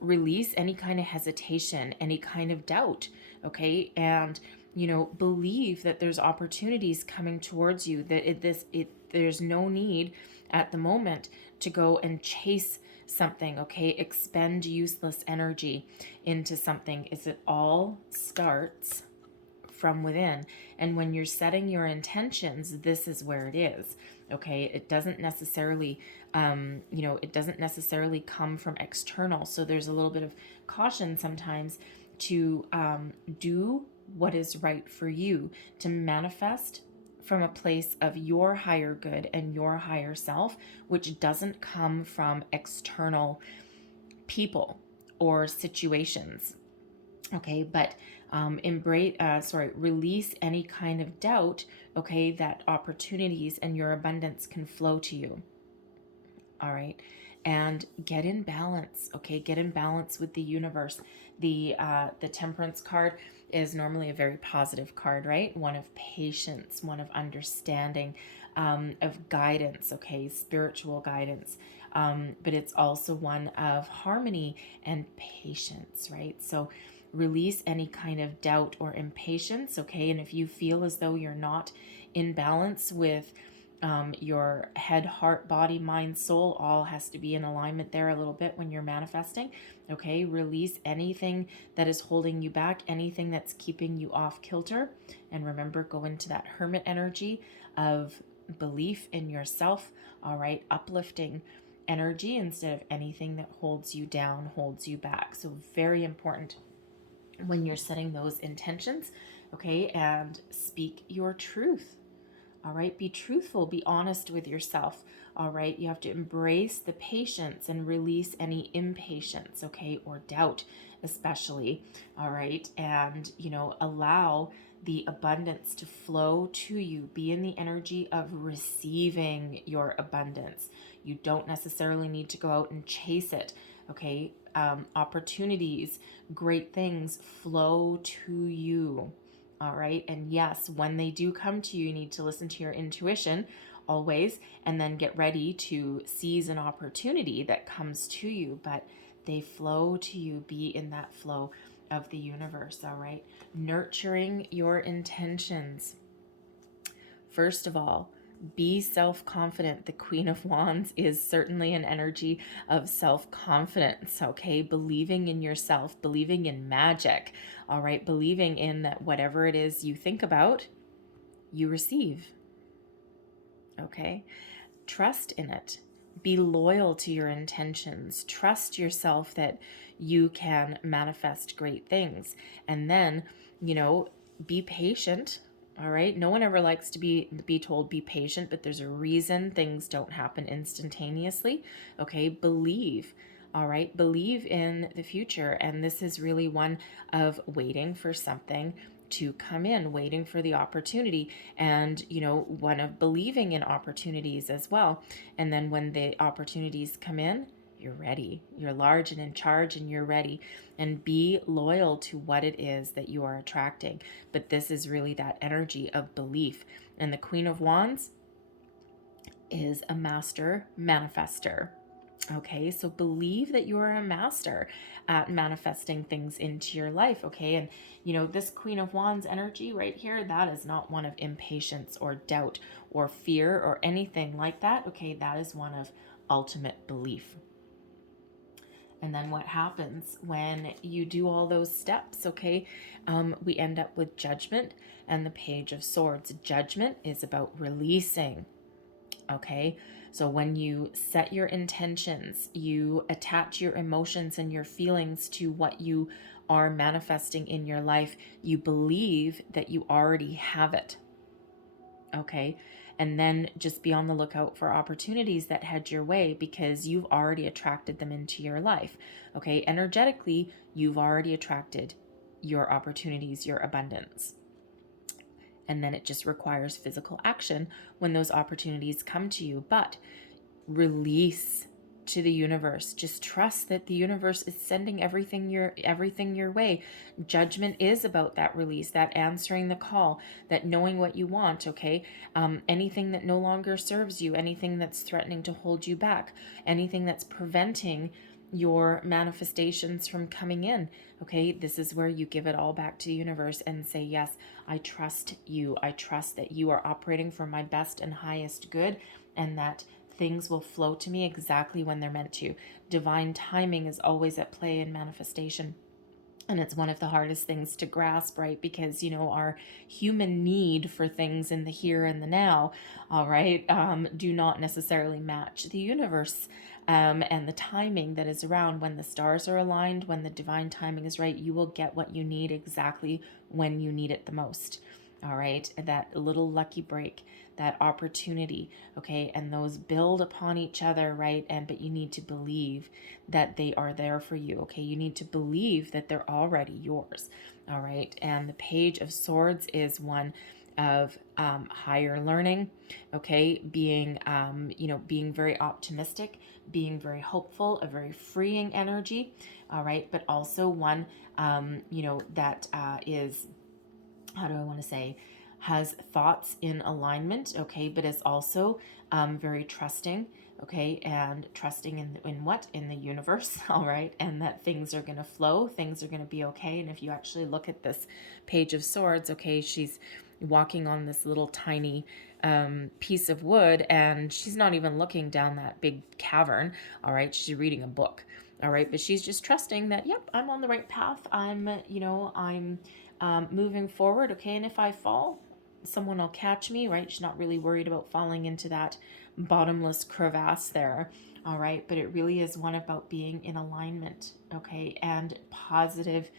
Release any kind of hesitation, any kind of doubt, okay? And believe that there's opportunities coming towards you, that there's no need at the moment to go and chase something, okay? Expend useless energy into something. It all starts from within. And when you're setting your intentions, this is where it is, okay? It doesn't necessarily, come from external. So there's a little bit of caution sometimes to do what is right for you, to manifest from a place of your higher good and your higher self, which doesn't come from external people or situations. Okay, but release any kind of doubt, okay, that opportunities and your abundance can flow to you. All right. And get in balance, okay? Get in balance with the universe. The Temperance card is normally a very positive card, right? One of patience, one of understanding, of guidance, okay? Spiritual guidance. But it's also one of harmony and patience, right? So release any kind of doubt or impatience, okay? And if you feel as though you're not in balance with Your head, heart, body, mind, soul, all has to be in alignment there a little bit when you're manifesting. Okay, release anything that is holding you back, anything that's keeping you off kilter. And remember, go into that hermit energy of belief in yourself. All right, uplifting energy instead of anything that holds you down, holds you back. So, very important when you're setting those intentions. Okay, and speak your truth. All right, be truthful, be honest with yourself. All right, you have to embrace the patience and release any impatience, okay, or doubt, especially. All right, and allow the abundance to flow to you. Be in the energy of receiving your abundance. You don't necessarily need to go out and chase it, okay? Opportunities, great things flow to you. All right. And yes, when they do come to you, you need to listen to your intuition always, and then get ready to seize an opportunity that comes to you. But they flow to you. Be in that flow of the universe. All right. Nurturing your intentions. First of all, be self-confident. The Queen of Wands is certainly an energy of self-confidence, okay? Believing in yourself, believing in magic, all right? Believing in that whatever it is you think about, you receive, okay? Trust in it. Be loyal to your intentions. Trust yourself that you can manifest great things. And then, be patient. All right. No one ever likes to be told be patient, but there's a reason things don't happen instantaneously. Okay. Believe. All right. Believe in the future. And this is really one of waiting for something to come in, waiting for the opportunity, and one of believing in opportunities as well. And then when the opportunities come in, you're ready. You're large and in charge, and you're ready. And be loyal to what it is that you are attracting. But this is really that energy of belief. And the Queen of Wands is a master manifester. Okay, so believe that you are a master at manifesting things into your life. Okay, and this Queen of Wands energy right here, that is not one of impatience or doubt or fear or anything like that. Okay, that is one of ultimate belief. And then what happens when you do all those steps? Okay, we end up with Judgment and the Page of Swords. Judgment is about releasing. Okay, so when you set your intentions, you attach your emotions and your feelings to what you are manifesting in your life, you believe that you already have it. Okay, and then just be on the lookout for opportunities that head your way, because you've already attracted them into your life. Okay, energetically, you've already attracted your opportunities, your abundance. And then it just requires physical action when those opportunities come to you. But release to the universe. Just trust that the universe is sending everything your way. Judgment is about that release, that answering the call, that knowing what you want. Okay, anything that no longer serves you, anything that's threatening to hold you back, anything that's preventing your manifestations from coming in. Okay, this is where you give it all back to the universe and say, yes, I trust you. I trust that you are operating for my best and highest good, and that things will flow to me exactly when they're meant to. Divine timing is always at play in manifestation. And it's one of the hardest things to grasp, right? Because, our human need for things in the here and the now, all right, do not necessarily match the universe and the timing that is around. When the stars are aligned, when the divine timing is right, you will get what you need exactly when you need it the most. All right, that little lucky break, that opportunity, okay, and those build upon each other, right? But you need to believe that they are there for you, okay? You need to believe that they're already yours, all right? And the Page of Swords is one of higher learning, okay? Being, being very optimistic, being very hopeful, a very freeing energy, all right? But also one, that is, how do I want to say, has thoughts in alignment, okay, but is also very trusting, okay, and trusting in what? In the universe, all right, and that things are going to flow, things are going to be okay. And if you actually look at this Page of Swords, okay, she's walking on this little tiny piece of wood, and she's not even looking down that big cavern. All right, she's reading a book. All right, but she's just trusting that, yep, I'm on the right path. I'm moving forward. Okay, and if I fall, someone will catch me, right? She's not really worried about falling into that bottomless crevasse there. All right, but it really is one about being in alignment, okay, and positive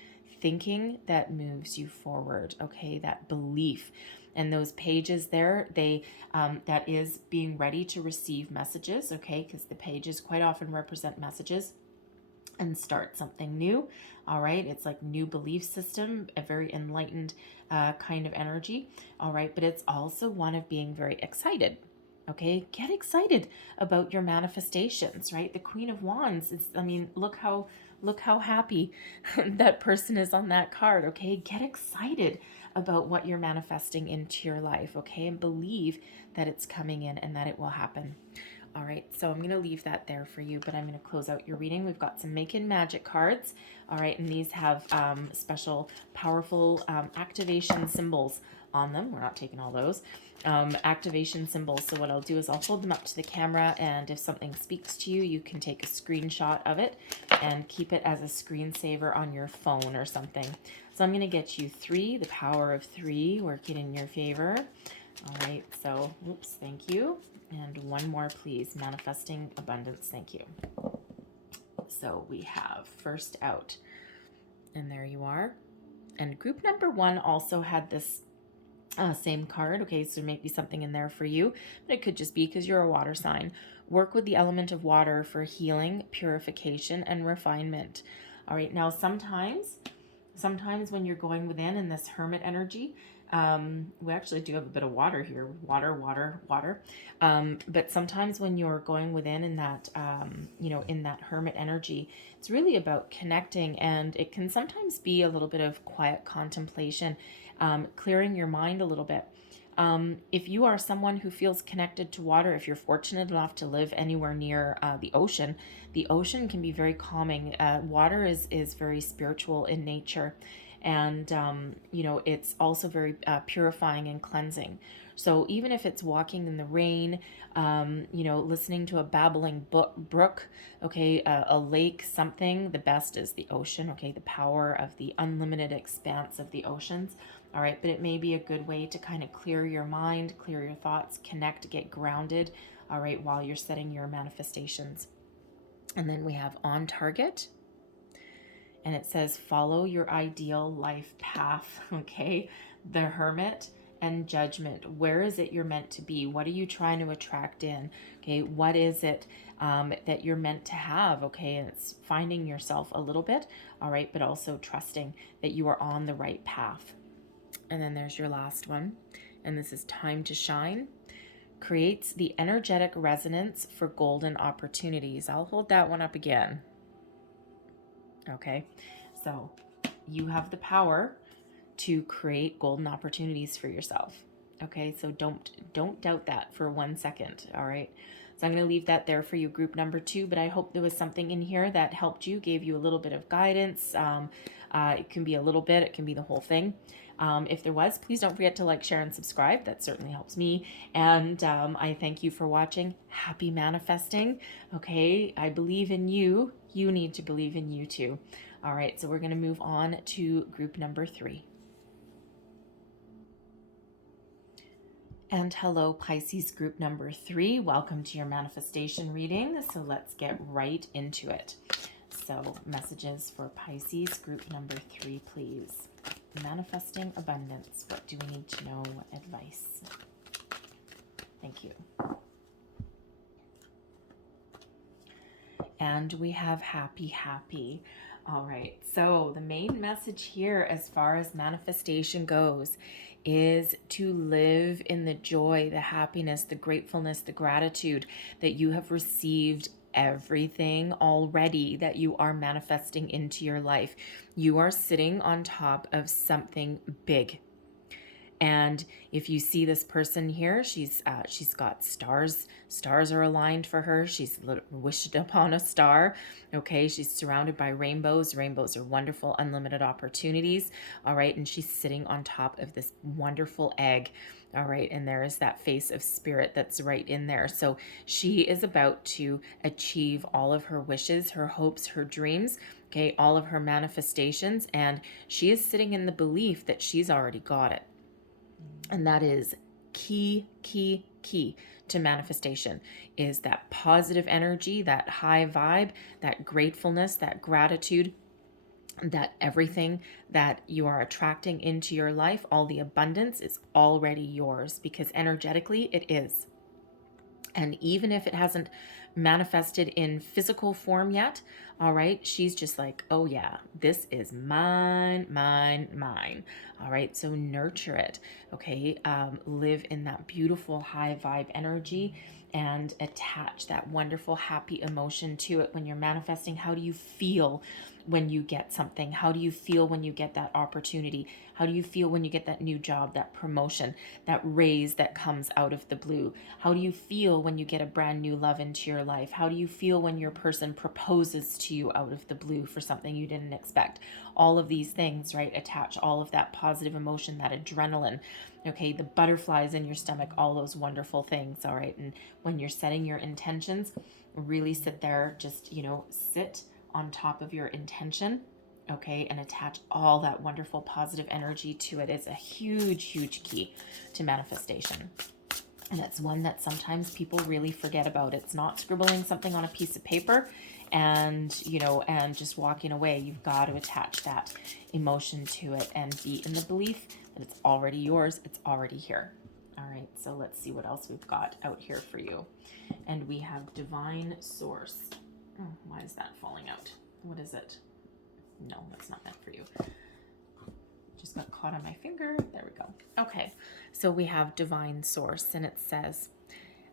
thinking that moves you forward, okay, that belief. And those pages there, they that is being ready to receive messages, okay, because the pages quite often represent messages and start something new. All right, it's like new belief system, a very enlightened kind of energy. All right, but it's also one of being very excited. Okay, get excited about your manifestations, right? The Queen of Wands is, I mean, look how happy that person is on that card. Okay, get excited about what you're manifesting into your life, okay, and believe that it's coming in and that it will happen. All right, so I'm going to leave that there for you, but I'm going to close out your reading. We've got some Make and Magic cards. All right, and these have special, powerful activation symbols on them. We're not taking all those. Activation symbols. So what I'll do is I'll hold them up to the camera, and if something speaks to you, you can take a screenshot of it and keep it as a screensaver on your phone or something. So I'm going to get you 3, the power of 3, working in your favor. All right, so, oops, thank you. And one more, please. Manifesting abundance. Thank you. So we have first out. And there you are. And group number 1 also had this same card. Okay, so there may be something in there for you. But it could just be because you're a water sign. Work with the element of water for healing, purification, and refinement. All right, now sometimes when you're going within in this hermit energy, we actually do have a bit of water here. Water. But sometimes when you're going within in that, in that hermit energy, it's really about connecting, and it can sometimes be a little bit of quiet contemplation, clearing your mind a little bit. If you are someone who feels connected to water, if you're fortunate enough to live anywhere near the ocean can be very calming. Water is very spiritual in nature. And, it's also very purifying and cleansing. So even if it's walking in the rain, listening to a babbling brook, okay, a lake, something, the best is the ocean, okay, the power of the unlimited expanse of the oceans. All right, but it may be a good way to kind of clear your mind, clear your thoughts, connect, get grounded, all right, while you're setting your manifestations. And then we have on target. And it says, follow your ideal life path, okay? The Hermit and Judgment. Where is it you're meant to be? What are you trying to attract in? Okay, what is it that you're meant to have? Okay, and it's finding yourself a little bit, all right, but also trusting that you are on the right path. And then there's your last one, and this is time to shine. Creates the energetic resonance for golden opportunities. I'll hold that one up again. Okay, so you have the power to create golden opportunities for yourself. Okay, so don't doubt that for 1 second. All right, so I'm going to leave that there for you, group number 2, but I hope there was something in here that helped you, gave you a little bit of guidance. It can be a little bit, it can be the whole thing. If there was, please don't forget to like, share, and subscribe. That certainly helps me. And I thank you for watching. Happy manifesting. Okay, I believe in you. You need to believe in you too. All right, so we're going to move on to group number 3. And hello, Pisces group number 3. Welcome to your manifestation reading. So let's get right into it. So messages for Pisces group number 3, please. Manifesting abundance. What do we need to know? What advice? Thank you. And we have happy. All right, so the main message here as far as manifestation goes is to live in the joy, the happiness, the gratefulness, the gratitude that you have received everything already that you are manifesting into your life. You are sitting on top of something big. And if you see this person here, she's got stars. Stars are aligned for her. She's wished upon a star. Okay, she's surrounded by rainbows. Rainbows are wonderful, unlimited opportunities. All right, and she's sitting on top of this wonderful egg. All right, and there is that face of spirit that's right in there. So she is about to achieve all of her wishes, her hopes, her dreams. Okay, all of her manifestations, and she is sitting in the belief that she's already got it. And that is key to manifestation, is that positive energy, that high vibe, that gratefulness, that gratitude, that everything that you are attracting into your life, all the abundance is already yours, because energetically it is. And even if it hasn't manifested in physical form yet, all right, she's just like, oh yeah, this is mine, mine, mine. All right, so nurture it. Okay, live in that beautiful high vibe energy and attach that wonderful happy emotion to it when you're manifesting. How do you feel when you get something? How do you feel when you get that opportunity? How do you feel when you get that new job, that promotion, that raise that comes out of the blue? How do you feel when you get a brand new love into your life? How do you feel when your person proposes to you out of the blue for something you didn't expect? All of these things, right? Attach all of that positive emotion, that adrenaline, okay, the butterflies in your stomach, all those wonderful things, all right? And when you're setting your intentions, really sit there, just, sit on top of your intention, okay, and attach all that wonderful positive energy to it. It's a huge key to manifestation. And it's one that sometimes people really forget about. It's not scribbling something on a piece of paper and just walking away. You've got to attach that emotion to it and be in the belief that it's already yours. It's already here. All right, so let's see what else we've got out here for you. And we have divine source. Oh, why is that falling out? What is it? No, that's not meant for you. Just got caught on my finger. There we go. Okay, so we have divine source, and it says,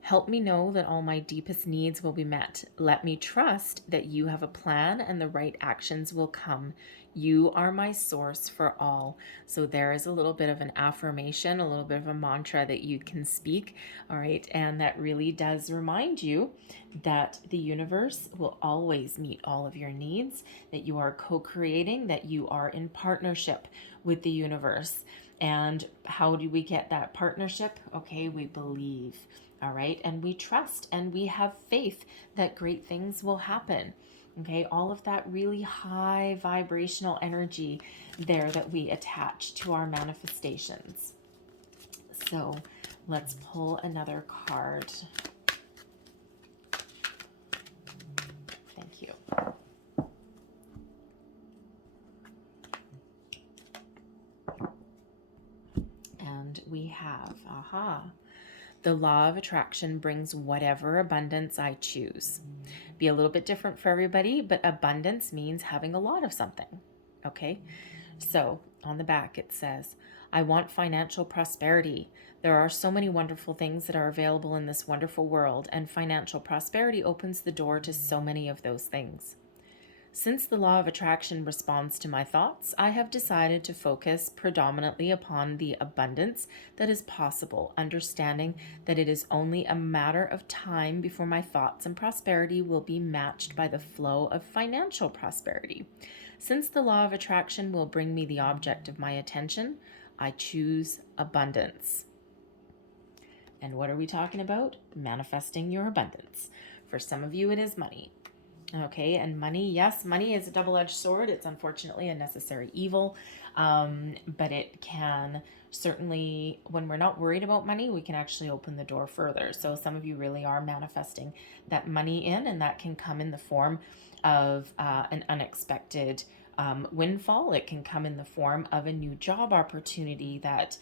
help me know that all my deepest needs will be met. Let me trust that you have a plan and the right actions will come. You are my source for all. So there is a little bit of an affirmation, a little bit of a mantra that you can speak, all right? And that really does remind you that the universe will always meet all of your needs, that you are co-creating, that you are in partnership with the universe. And how do we get that partnership? Okay, we believe, all right? And we trust and we have faith that great things will happen. Okay, all of that really high vibrational energy there that we attach to our manifestations. So let's pull another card. Thank you. And we have, the law of attraction brings whatever abundance I choose. Be a little bit different for everybody, but abundance means having a lot of something. Okay, so on the back it says, I want financial prosperity. There are so many wonderful things that are available in this wonderful world, and financial prosperity opens the door to so many of those things. Since the law of attraction responds to my thoughts, I have decided to focus predominantly upon the abundance that is possible, understanding that it is only a matter of time before my thoughts and prosperity will be matched by the flow of financial prosperity. Since the law of attraction will bring me the object of my attention, I choose abundance. And what are we talking about? Manifesting your abundance. For some of you, it is money. Okay, and money, yes, money is a double-edged sword. It's unfortunately a necessary evil, but it can certainly, when we're not worried about money, we can actually open the door further. So some of you really are manifesting that money in, and that can come in the form of an unexpected windfall. It can come in the form of a new job opportunity that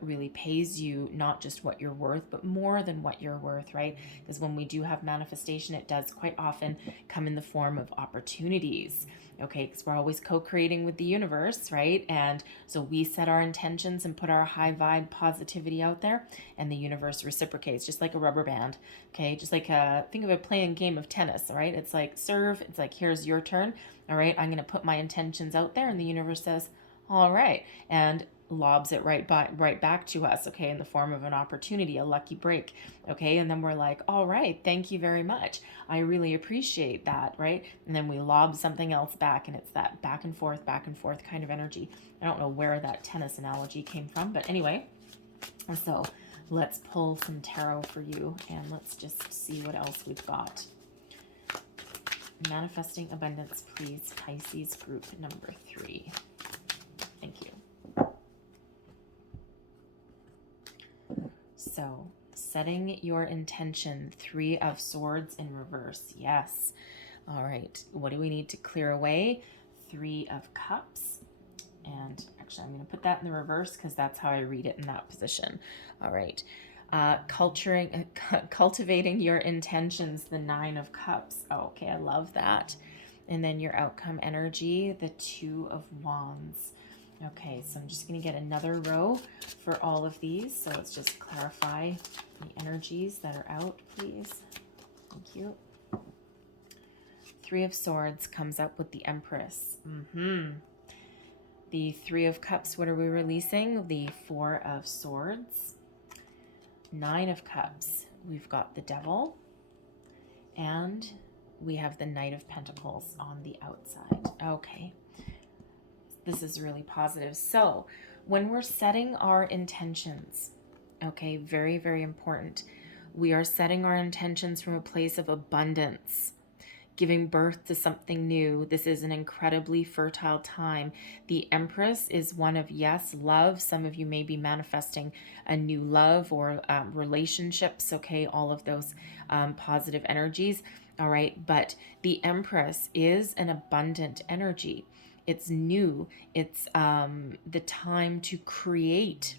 really pays you not just what you're worth, but more than what you're worth, right? Because when we do have manifestation, it does quite often come in the form of opportunities, okay? Because we're always co-creating with the universe, right? And so we set our intentions and put our high vibe positivity out there, and the universe reciprocates, just like a rubber band, okay? Just like think of a playing game of tennis, all right? It's like serve, it's like, here's your turn, all right? I'm going to put my intentions out there, and the universe says, all right. And lobs it right back to us, okay, in the form of an opportunity, a lucky break, okay, and then we're like, all right, thank you very much, I really appreciate that, right? And then we lob something else back, and it's that back and forth kind of energy. I don't know where that tennis analogy came from, but anyway, so let's pull some tarot for you, and let's just see what else we've got. Manifesting abundance, please, Pisces group number 3. Thank you. So, setting your intention, 3 of Swords in reverse. Yes. All right. What do we need to clear away? 3 of Cups. And actually, I'm going to put that in the reverse because that's how I read it in that position. All right. Cultivating your intentions, the 9 of Cups. Oh, okay, I love that. And then your outcome energy, the 2 of Wands. Okay, so I'm just going to get another row for all of these. So let's just clarify the energies that are out, please. Thank you. 3 of Swords comes up with the Empress. The 3 of Cups, what are we releasing? The 4 of Swords. 9 of Cups, we've got the Devil. And we have the Knight of Pentacles on the outside. Okay. This is really positive. So when we're setting our intentions, okay, very, very important. We are setting our intentions from a place of abundance, giving birth to something new. This is an incredibly fertile time. The Empress is one of, yes, love. Some of you may be manifesting a new love or relationships, okay, all of those positive energies, all right? But the Empress is an abundant energy. It's new. It's the time to create.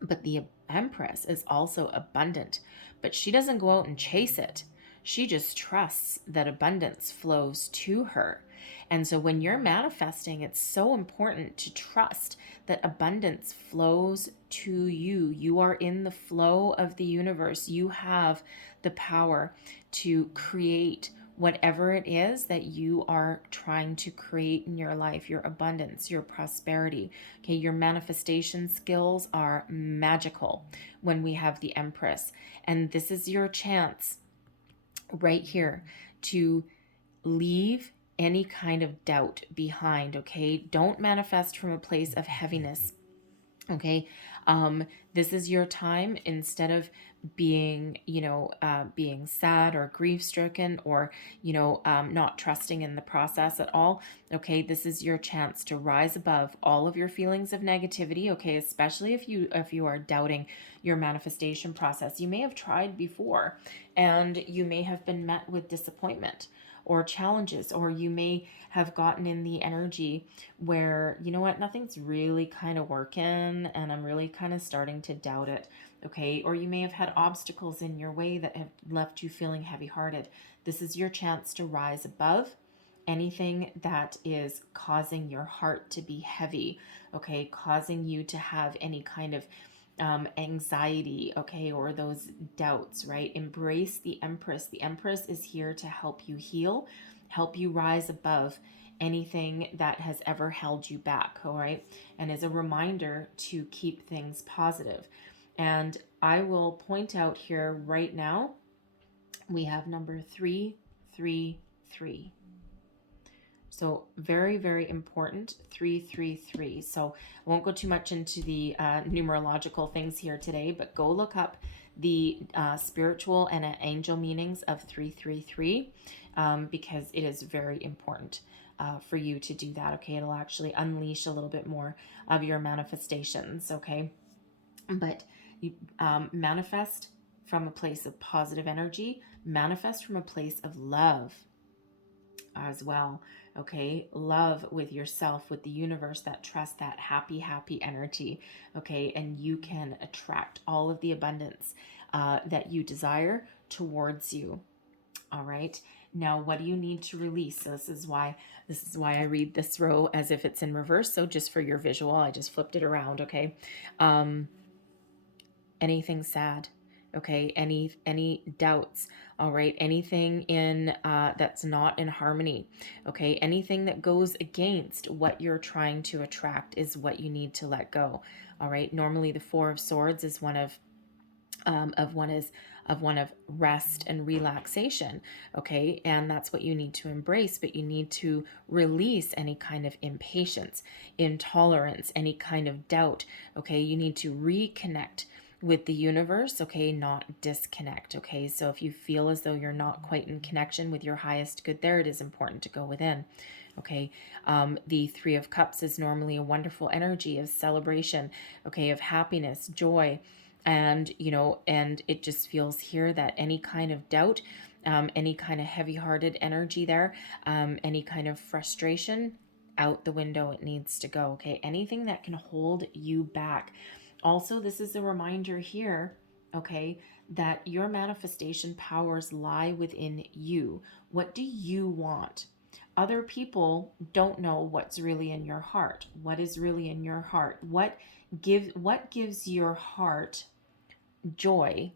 But the Empress is also abundant, but she doesn't go out and chase it. She just trusts that abundance flows to her. And so when you're manifesting, it's so important to trust that abundance flows to you. You are in the flow of the universe. You have the power to create whatever it is that you are trying to create in your life, your abundance, your prosperity. Okay, your manifestation skills are magical when we have the Empress. And this is your chance right here to leave any kind of doubt behind, okay? Don't manifest from a place of heaviness, okay? This is your time. Instead of being, being sad or grief-stricken or, not trusting in the process at all, okay? This is your chance to rise above all of your feelings of negativity, okay? Especially if you are doubting your manifestation process. You may have tried before and you may have been met with disappointment or challenges, or you may have gotten in the energy where, you know what, nothing's really kind of working and I'm really kind of starting to doubt it, okay? Or you may have had obstacles in your way that have left you feeling heavy-hearted. This is your chance to rise above anything that is causing your heart to be heavy, okay? Causing you to have any kind of anxiety, okay, or those doubts, right? Embrace the Empress. The Empress is here to help you heal, help you rise above anything that has ever held you back, all right? And as a reminder to keep things positive. And I will point out here right now, we have number 333. So very, very important, 333. So I won't go too much into the numerological things here today, but go look up the spiritual and angel meanings of 333 because it is very important for you to do that, okay? It'll actually unleash a little bit more of your manifestations, okay? But you manifest from a place of positive energy, manifest from a place of love as well, okay? Love with yourself, with the universe, that trust, that happy, happy energy, okay? And you can attract all of the abundance that you desire towards you, all right? Now, what do you need to release? So this is why I read this row as if it's in reverse. So just for your visual, I just flipped it around, okay? Anything sad, okay? Any doubts, all right? Anything in that's not in harmony, okay? Anything that goes against what you're trying to attract is what you need to let go, all right? Normally, the Four of Swords is one of rest and relaxation, okay? And that's what you need to embrace, but you need to release any kind of impatience, intolerance, any kind of doubt, okay? You need to reconnect with the universe, okay? Not disconnect, okay? So if you feel as though you're not quite in connection with your highest good there, it is important to go within. Okay, the Three of Cups is normally a wonderful energy of celebration, okay, of happiness, joy, and and it just feels here that any kind of doubt, any kind of heavy-hearted energy there, any kind of frustration, out the window. It needs to go. Okay, anything that can hold you back. Also, this is a reminder here, okay, that your manifestation powers lie within you. What do you want? Other people don't know what's really in your heart. What is really in your heart? What gives your heart joy,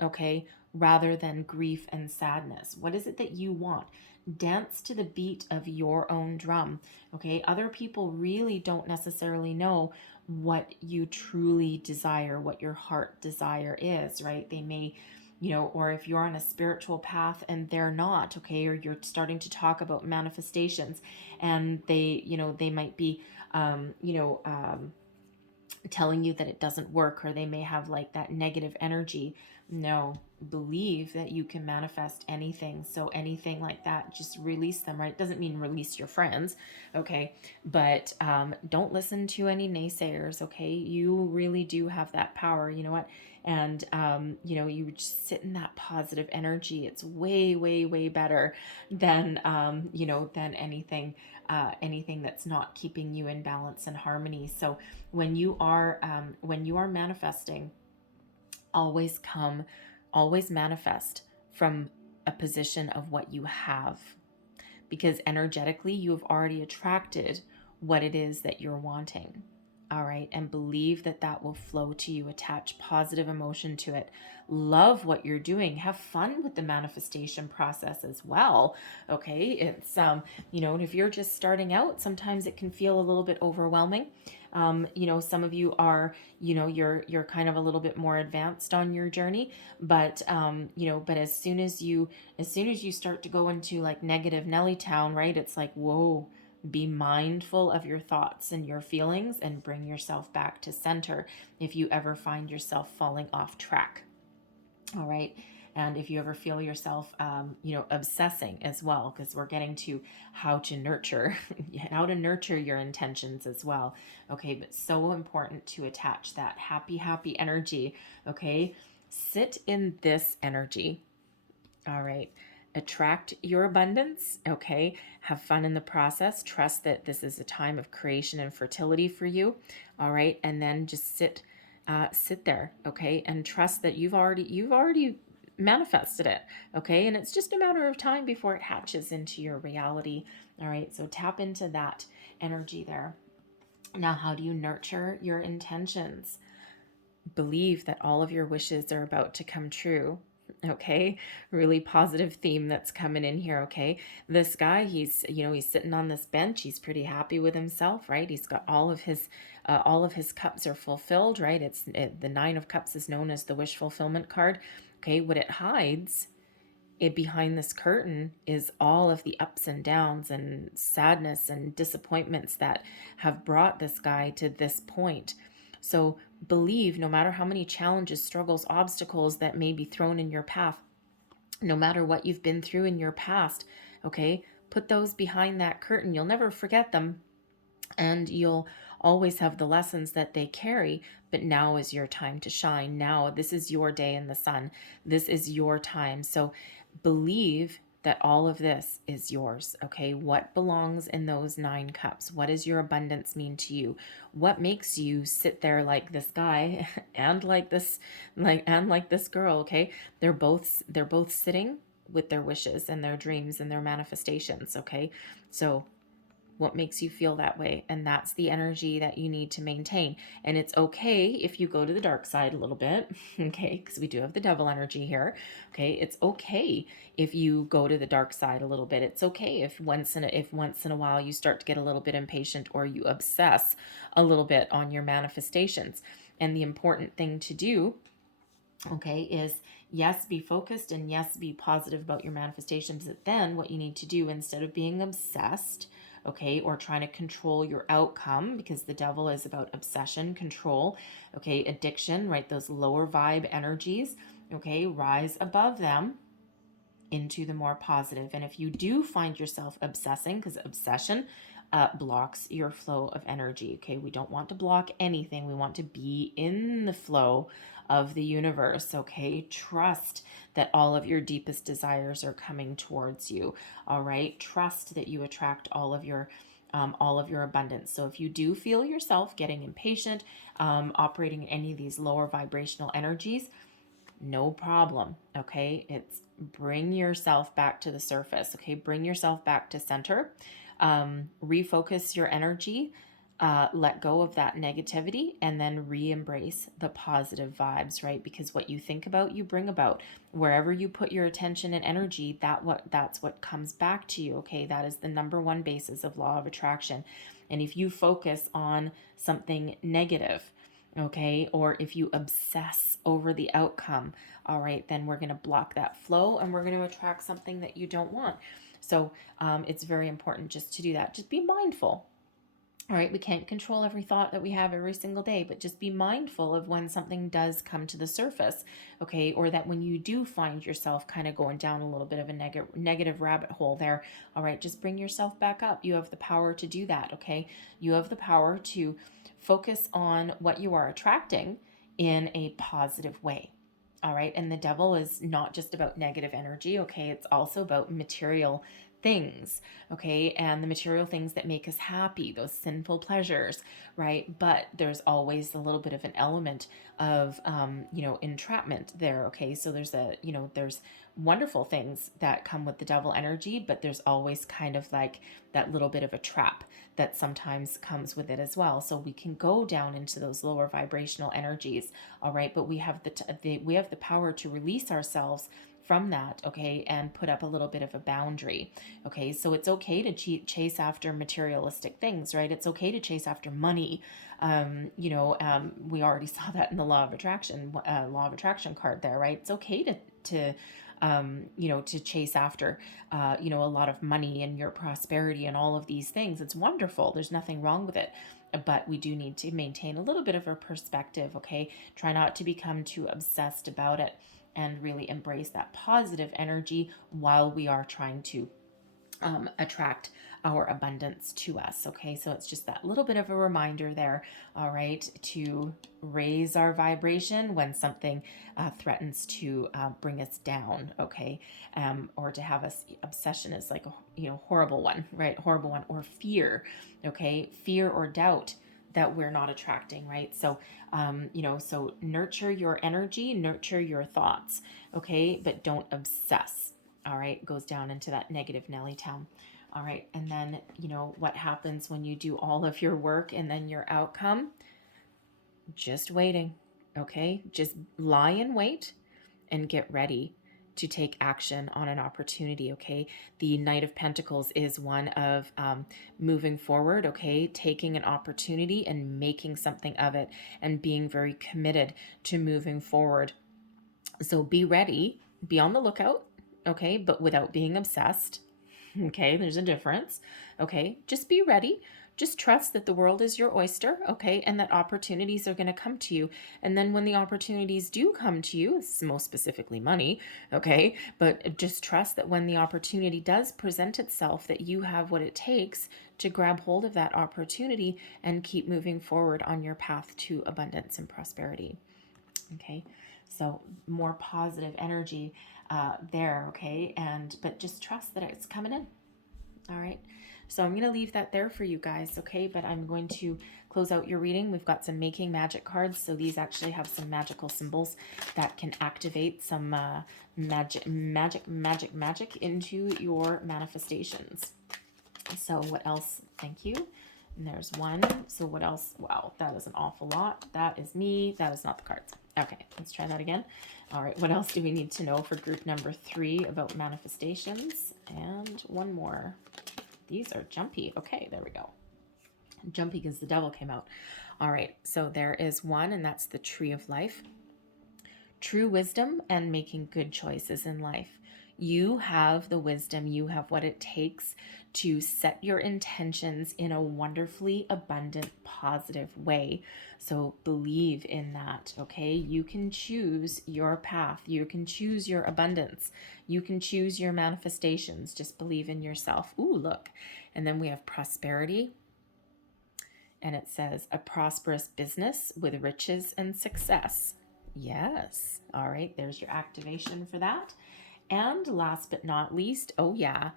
okay, rather than grief and sadness? What is it that you want? Dance to the beat of your own drum, okay? Other people really don't necessarily know what you truly desire, what your heart desire is, right? They may, or if you're on a spiritual path and they're not, okay, or you're starting to talk about manifestations and they might be, telling you that it doesn't work, or they may have like that negative energy. No, believe that you can manifest anything. So anything like that, just release them, right? It doesn't mean release your friends, okay? But don't listen to any naysayers, okay? You really do have that power, you know what? And you just sit in that positive energy. It's way, way, way better than than anything that's not keeping you in balance and harmony. So when you are manifesting, always manifest from a position of what you have, because energetically you have already attracted what it is that you're wanting. All right, and believe that that will flow to you. Attach positive emotion to it. Love what you're doing. Have fun with the manifestation process as well. Okay, it's if you're just starting out, sometimes it can feel a little bit overwhelming. Some of you are, you're kind of a little bit more advanced on your journey, but but as soon as you start to go into like negative Nelly town, right? It's like, whoa, be mindful of your thoughts and your feelings and bring yourself back to center if you ever find yourself falling off track. All right. And if you ever feel yourself, obsessing as well, because we're getting to how to nurture, your intentions as well. Okay. But so important to attach that happy, happy energy. Okay. Sit in this energy. All right. Attract your abundance. Okay. Have fun in the process. Trust that this is a time of creation and fertility for you. All right. And then just sit there. Okay. And trust that you've already manifested it. Okay. And it's just a matter of time before it hatches into your reality. All right. So tap into that energy there. Now, how do you nurture your intentions? Believe that all of your wishes are about to come true. Okay, really positive theme that's coming in here. Okay, this guy, he's sitting on this bench. He's pretty happy with himself, right? He's got all of his cups are fulfilled, right? The Nine of Cups is known as the wish fulfillment card. Okay, what it hides, behind this curtain, is all of the ups and downs and sadness and disappointments that have brought this guy to this point. So believe, no matter how many challenges, struggles, obstacles that may be thrown in your path, no matter what you've been through in your past, okay, put those behind that curtain. You'll never forget them, and you'll always have the lessons that they carry. But now is your time to shine. Now, this is your day in the sun. This is your time. So believe that all of this is yours. Okay, what belongs in those 9 cups? What does your abundance mean to you? What makes you sit there like this guy and like this girl? Okay, they're both sitting with their wishes and their dreams and their manifestations. Okay, so what makes you feel that way. And that's the energy that you need to maintain. And it's okay if you go to the dark side a little bit, okay, because we do have the devil energy here. Okay, it's okay if you go to the dark side a little bit. It's okay if once in a while you start to get a little bit impatient or you obsess a little bit on your manifestations. And the important thing to do, okay, is yes, be focused, and yes, be positive about your manifestations. But then what you need to do, instead of being obsessed, okay, or trying to control your outcome, because the devil is about obsession, control, okay, addiction, right? Those lower vibe energies, okay, rise above them into the more positive. And if you do find yourself obsessing, because obsession blocks your flow of energy, okay, we don't want to block anything. We want to be in the flow of the universe, okay? Trust that all of your deepest desires are coming towards you, all right? Trust that you attract all of your abundance. So if you do feel yourself getting impatient, operating in any of these lower vibrational energies, no problem, okay? It's bring yourself back to the surface, okay? Bring yourself back to center. Refocus your energy, let go of that negativity, and then re-embrace the positive vibes, right? Because what you think about, you bring about. Wherever you put your attention and energy, that's what comes back to you, okay? That is the number one basis of law of attraction. And if you focus on something negative, okay, or if you obsess over the outcome, all right, then we're going to block that flow and we're going to attract something that you don't want. So it's very important just to do that. Just be mindful. All right, we can't control every thought that we have every single day, but just be mindful of when something does come to the surface, okay? Or that when you do find yourself kind of going down a little bit of a negative rabbit hole there, all right, just bring yourself back up. You have the power to do that, okay? You have the power to focus on what you are attracting in a positive way. All right. And the devil is not just about negative energy. Okay. It's also about material things. Okay. And the material things that make us happy, those sinful pleasures. Right. But there's always a little bit of an element of, entrapment there. Okay. So there's wonderful things that come with the devil energy, but there's always kind of like that little bit of a trap that sometimes comes with it as well. So we can go down into those lower vibrational energies, all right, but we have we have the power to release ourselves from that, okay, and put up a little bit of a boundary, okay? So it's okay to chase after materialistic things, right? It's okay to chase after money. We already saw that in the law of attraction card there, right? It's okay to chase after, a lot of money and your prosperity and all of these things. It's wonderful. There's nothing wrong with it. But we do need to maintain a little bit of a perspective, okay? Try not to become too obsessed about it and really embrace that positive energy while we are trying to attract our abundance to us. Okay, so it's just that little bit of a reminder there, all right, to raise our vibration when something threatens to bring us down, okay, or to have us. Obsession is like a horrible one, right? Horrible one. Or fear, okay, fear or doubt that we're not attracting, right? So so nurture your energy, nurture your thoughts, okay, but don't obsess. All right, it goes down into that negative Nelly town. All right, and then what happens when you do all of your work and then your outcome? Just waiting, okay? Just lie in wait and get ready to take action on an opportunity, okay? The Knight of Pentacles is one of moving forward, okay? Taking an opportunity and making something of it and being very committed to moving forward. So be ready, be on the lookout, okay? But without being obsessed, okay? There's a difference, okay? Just be ready. Just trust that the world is your oyster, okay? And that opportunities are going to come to you. And then when the opportunities do come to you, most specifically money, okay? But just trust that when the opportunity does present itself, that you have what it takes to grab hold of that opportunity and keep moving forward on your path to abundance and prosperity, okay? So more positive energy there, okay? But just trust that it's coming in, all right? So I'm going to leave that there for you guys, okay? But I'm going to close out your reading. We've got some Making Magic cards. So these actually have some magical symbols that can activate some magic into your manifestations. So what else? Thank you. And there's one. So what else? Wow, that is an awful lot. That is me. That is not the cards. Okay, let's try that again. All right, what else do we need to know for group number 3 about manifestations? And one more. These are jumpy. Okay, there we go. Jumpy because the devil came out. All right, so there is one, and that's the tree of life. True wisdom and making good choices in life. You have the wisdom, you have what it takes to set your intentions in a wonderfully abundant, positive way. So believe in that, okay? You can choose your path. You can choose your abundance. You can choose your manifestations. Just believe in yourself. Ooh, look. And then we have prosperity. And it says a prosperous business with riches and success. Yes. All right. There's your activation for that. And last but not least, oh yeah,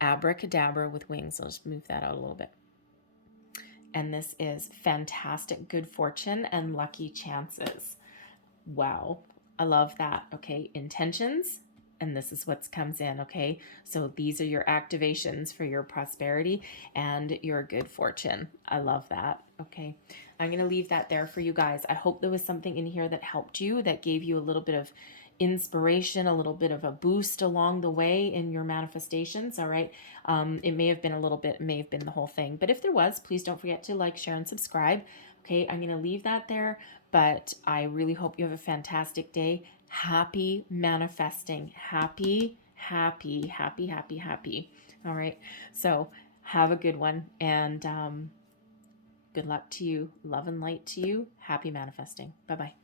abracadabra with wings. I'll just move that out a little bit. And this is fantastic good fortune and lucky chances. Wow. I love that. Okay. Intentions. And this is what comes in. Okay. So these are your activations for your prosperity and your good fortune. I love that. Okay. I'm going to leave that there for you guys. I hope there was something in here that helped you, that gave you a little bit of inspiration, a little bit of a boost along the way in your manifestations. All right. It may have been a little bit, may have been the whole thing, but if there was, please don't forget to like, share, and subscribe. Okay. I'm going to leave that there, but I really hope you have a fantastic day. Happy manifesting. Happy, happy, happy, happy, happy. All right. So have a good one, and good luck to you. Love and light to you. Happy manifesting. Bye-bye.